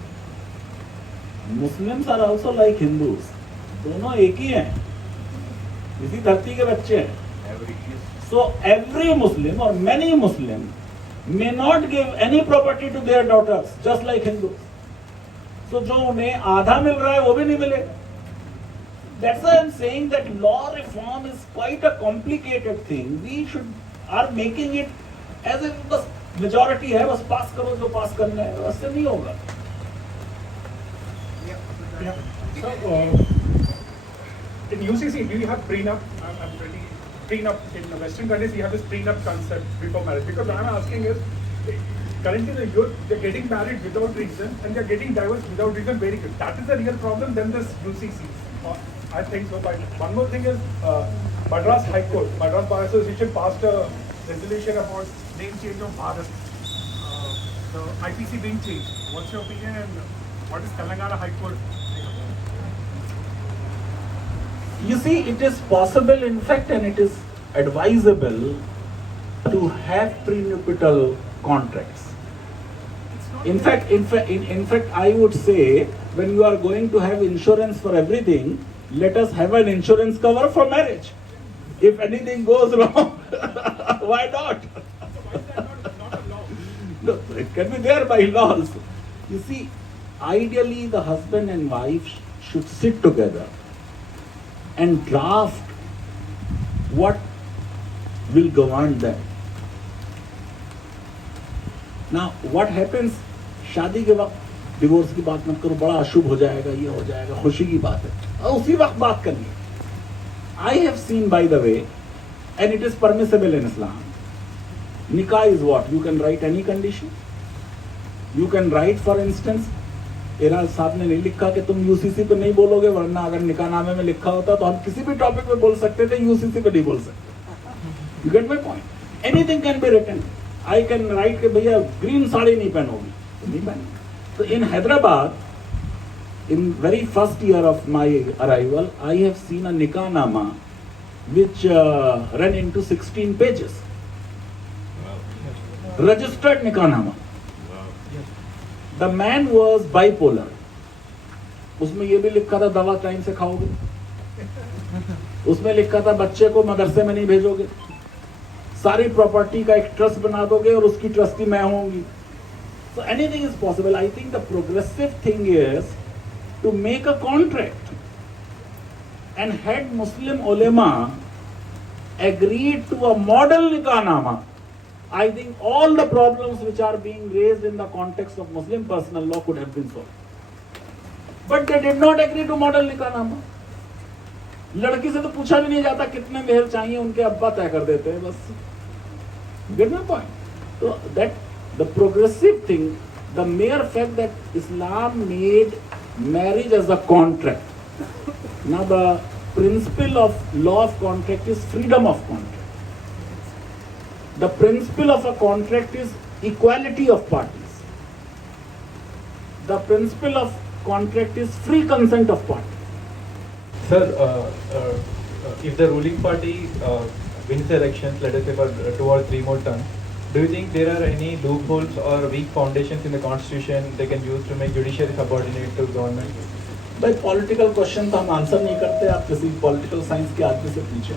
Muslims are also like Hindus. दोनों एक ही हैं, इसी धरती के बच्चे हैं. So every Muslim or many Muslims may not give any property to their daughters, just like Hindus. So जो उन्हें आधा मिल रहा है वो भी नहीं मिले. That's why I'm saying that law reform is quite a complicated thing. We are making it as if बस majority है, बस पास करो जो पास करना है, वैसे नहीं होगा. So, in UCC, do you have prenup? Prenup in the Western countries, you have this prenup concept before marriage. Because what I'm asking is, currently the youth, they're getting married without reason and they're getting divorced without reason. Very good. That is the real problem. Then this UCC. I think so. But one more thing is, Madras High Court, Madras Bar Association passed a resolution about name change of Bharat. The IPC being changed. What's your opinion and what is Telangana High Court? You see, it is possible, in fact, and it is advisable to have prenuptial contracts. In fact, I would say, when you are going to have insurance for everything, let us have an insurance cover for marriage. If anything goes wrong, why not? No, it can be there by law also. You see, ideally the husband and wife should sit together and draft what will govern them. Now, what happens? शादी के वक्त divorce की बात मत करो, बड़ा अशुभ हो जाएगा, ये हो जाएगा, खुशी की बात है, और उसी वक्त बात करनी है. I have seen, by the way, and it is permissible in Islam. Nikah is what? You can write any condition. You can write, for instance, Ira's साहब ने नहीं लिखा कि तुम यूसीसी पे नहीं बोलोगे, वरना अगर निकाहनामे में लिखा होता तो हम किसी भी टॉपिक पे बोल सकते थे, यूसीसी पे नहीं बोल सकते. You get my point? Anything can be written. I can write कि भैया ग्रीन साड़ी नहीं पहनोगी, नहीं पहनोगी. So in Hyderabad, in very first year of my arrival, I have seen a nikahnama which ran into 16 pages. Registered nikahnama. The man was bipolar. उसमें ये भी लिखा था दवा टाइम से खाओगे, उसमें लिखा था बच्चे को मदरसे में नहीं भेजोगे, सारी प्रॉपर्टी का एक ट्रस्ट बना दोगे और उसकी ट्रस्टी मैं होंगी. So anything is possible. I think the progressive thing is to make a contract. And had Muslim ulama agreed to a model nikahnama, I think all the problems which are being raised in the context of Muslim personal law could have been solved. But they did not agree to model nikahnama. लड़की से तो पूछा भी नहीं जाता कितने मेहर चाहिए, उनके अब्बा तय कर देते हैं बस. Get my point? So that the progressive thing, the mere fact that Islam made marriage as a contract. Now the principle of law of contract is freedom of contract. The principle of a contract is equality of parties. The principle of contract is free consent of parties. Sir, if the ruling party wins the elections, let us say for 2 or 3 more terms, do you think there are any loopholes or weak foundations in the constitution they can use to make judiciary subordinate to government? भाई political question तो हम answer नहीं करते, आप किसी political science के आदमी से पूछें.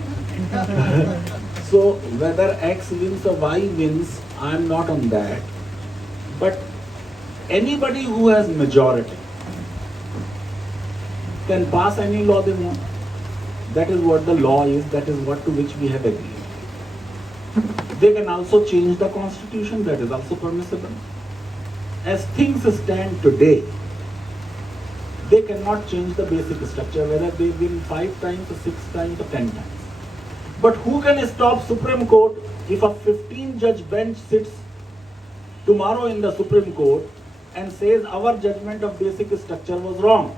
So whether X wins or Y wins, I am not on that. But anybody who has majority can pass any law they want. That is what the law is. That is what to which we have agreed. They can also change the constitution. That is also permissible. As things stand today, they cannot change the basic structure, whether they win 5 times or 6 times or 10 times. But who can stop Supreme Court if a 15-judge bench sits tomorrow in the Supreme Court and says our judgment of basic structure was wrong?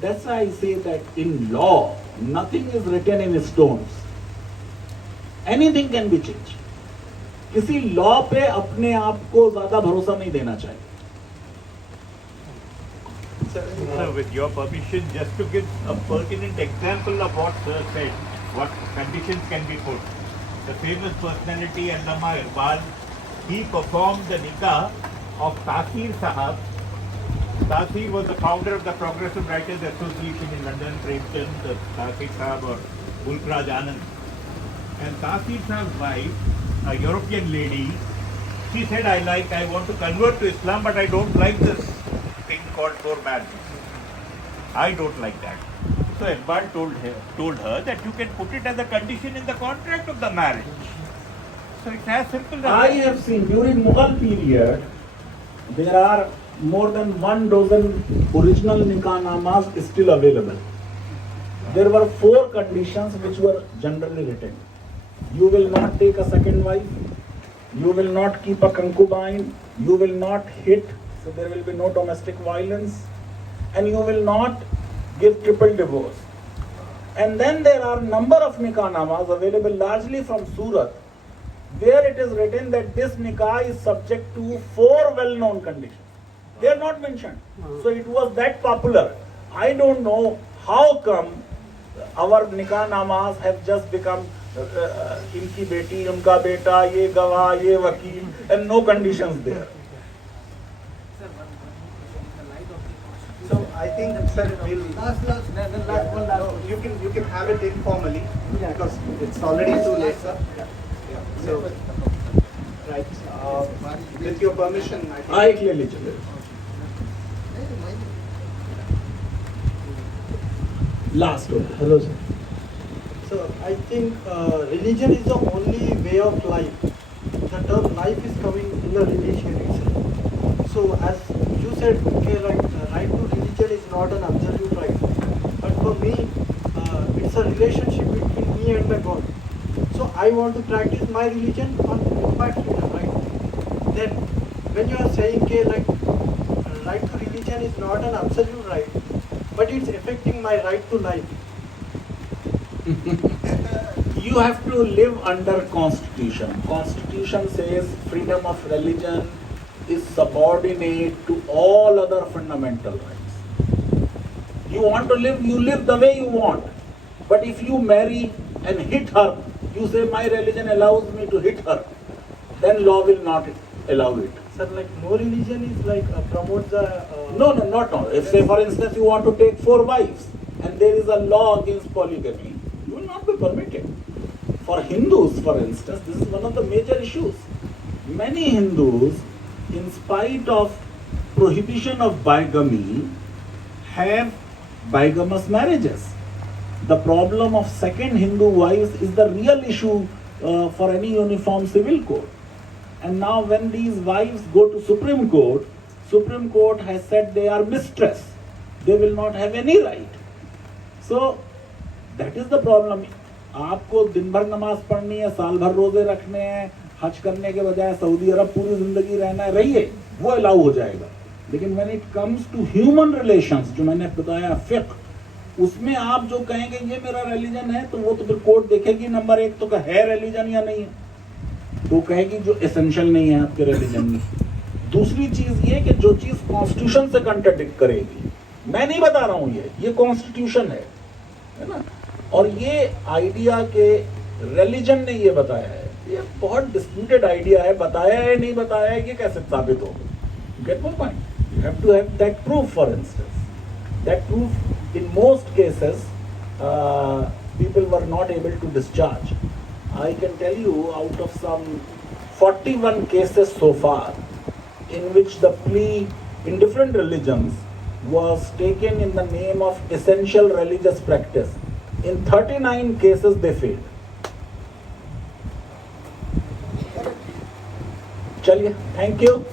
That's why I say that in law, nothing is written in stones. Anything can be changed. किसी law पे अपने आप को ज्यादा भरोसा नहीं देना चाहिए. Sir, with your permission, just to give a pertinent example of what sir said, what conditions can be put. The famous personality Allama Iqbal, he performed the nikah of Tasir Sahab. Tasir was the founder of the Progressive Writers Association in London, Premchand, Tasir Sahab or Gulkraj Anand. And Tasir Sahab's wife, a European lady, she said, I want to convert to Islam, but I don't like this thing called core marriage. I don't like that. So Iqbal told her that you can put it as a condition in the contract of the marriage. So it's as simple as I have seen during Mughal period, there are more than 1 dozen original nikah namas still available. There were 4 conditions which were generally written. You will not take a second wife. You will not keep a concubine. You will not hit. So there will be no domestic violence. And you will not give triple divorce. And then there are number of nikah namas available largely from Surat, where it is written that this nikah is subject to 4 well-known conditions. They are not mentioned. So it was that popular. I don't know how come our nikah namas have just become inki beti, unka beta, ye gawah, ye vakil, and no conditions there. So I think, sir, you can have it informally because it's already too late, sir. So, right, with your permission, I clearly tell you. Last one. Hello, sir. So I think religion is the only way of life. The term life is coming in the religion itself. So as you said, okay, like right to religion is not an absolute right. But for me, it's a relationship between me and the God. So I want to practice my religion on my freedom, right? Then when you are saying, okay, like right to religion is not an absolute right, but it's affecting my right to life. You have to live under Constitution. Constitution says freedom of religion is subordinate to all other fundamental rights. You want to live, you live the way you want. But if you marry and hit her, you say my religion allows me to hit her, then law will not allow it. Sir, like no religion is like promotes the... No, not all. If say for instance you want to take 4 wives and there is a law against polygamy, you will not be permitted. For Hindus, for instance, this is one of the major issues. Many Hindus, in spite of prohibition of bigamy, have bigamous marriages. The problem of second Hindu wives is the real issue for any uniform civil code. And now when these wives go to Supreme Court has said they are mistress. They will not have any right. So that is the problem. आपको दिन भर नमाज पढ़नी है, साल भर रोजे रखने हैं, हज करने के बजाय सऊदी अरब पूरी जिंदगी रहना है, रहिए, वो अलाउ हो जाएगा. लेकिन when it comes to human relations, जो मैंने बताया फिक्र, उसमें आप जो कहेंगे ये मेरा रिलीजन है, तो वो तो फिर कोर्ट देखेगी नंबर 1 तो है रिलीजन या नहीं है, तो कहेगी जो एसेंशियल नहीं है आपके रिलीजन में. दूसरी चीज ये कि जो चीज कॉन्स्टिट्यूशन से कंट्राडिक्ट करेगी, मैं नहीं बता रहा हूं, ये कॉन्स्टिट्यूशन है ना. और ये आइडिया के रिलीजन ने ये बताया है, ये बहुत डिस्प्यूटेड आइडिया है, बताया है नहीं बताया है, ये कैसे साबित होगा? Gate my point? You have to have that proof, for instance. That proof, in most cases, people were not able to discharge. I can tell you, out of some 41 cases so far, in which the plea in different religions was taken in the name of essential religious practice, in 39 cases they failed. Chaliye, thank you.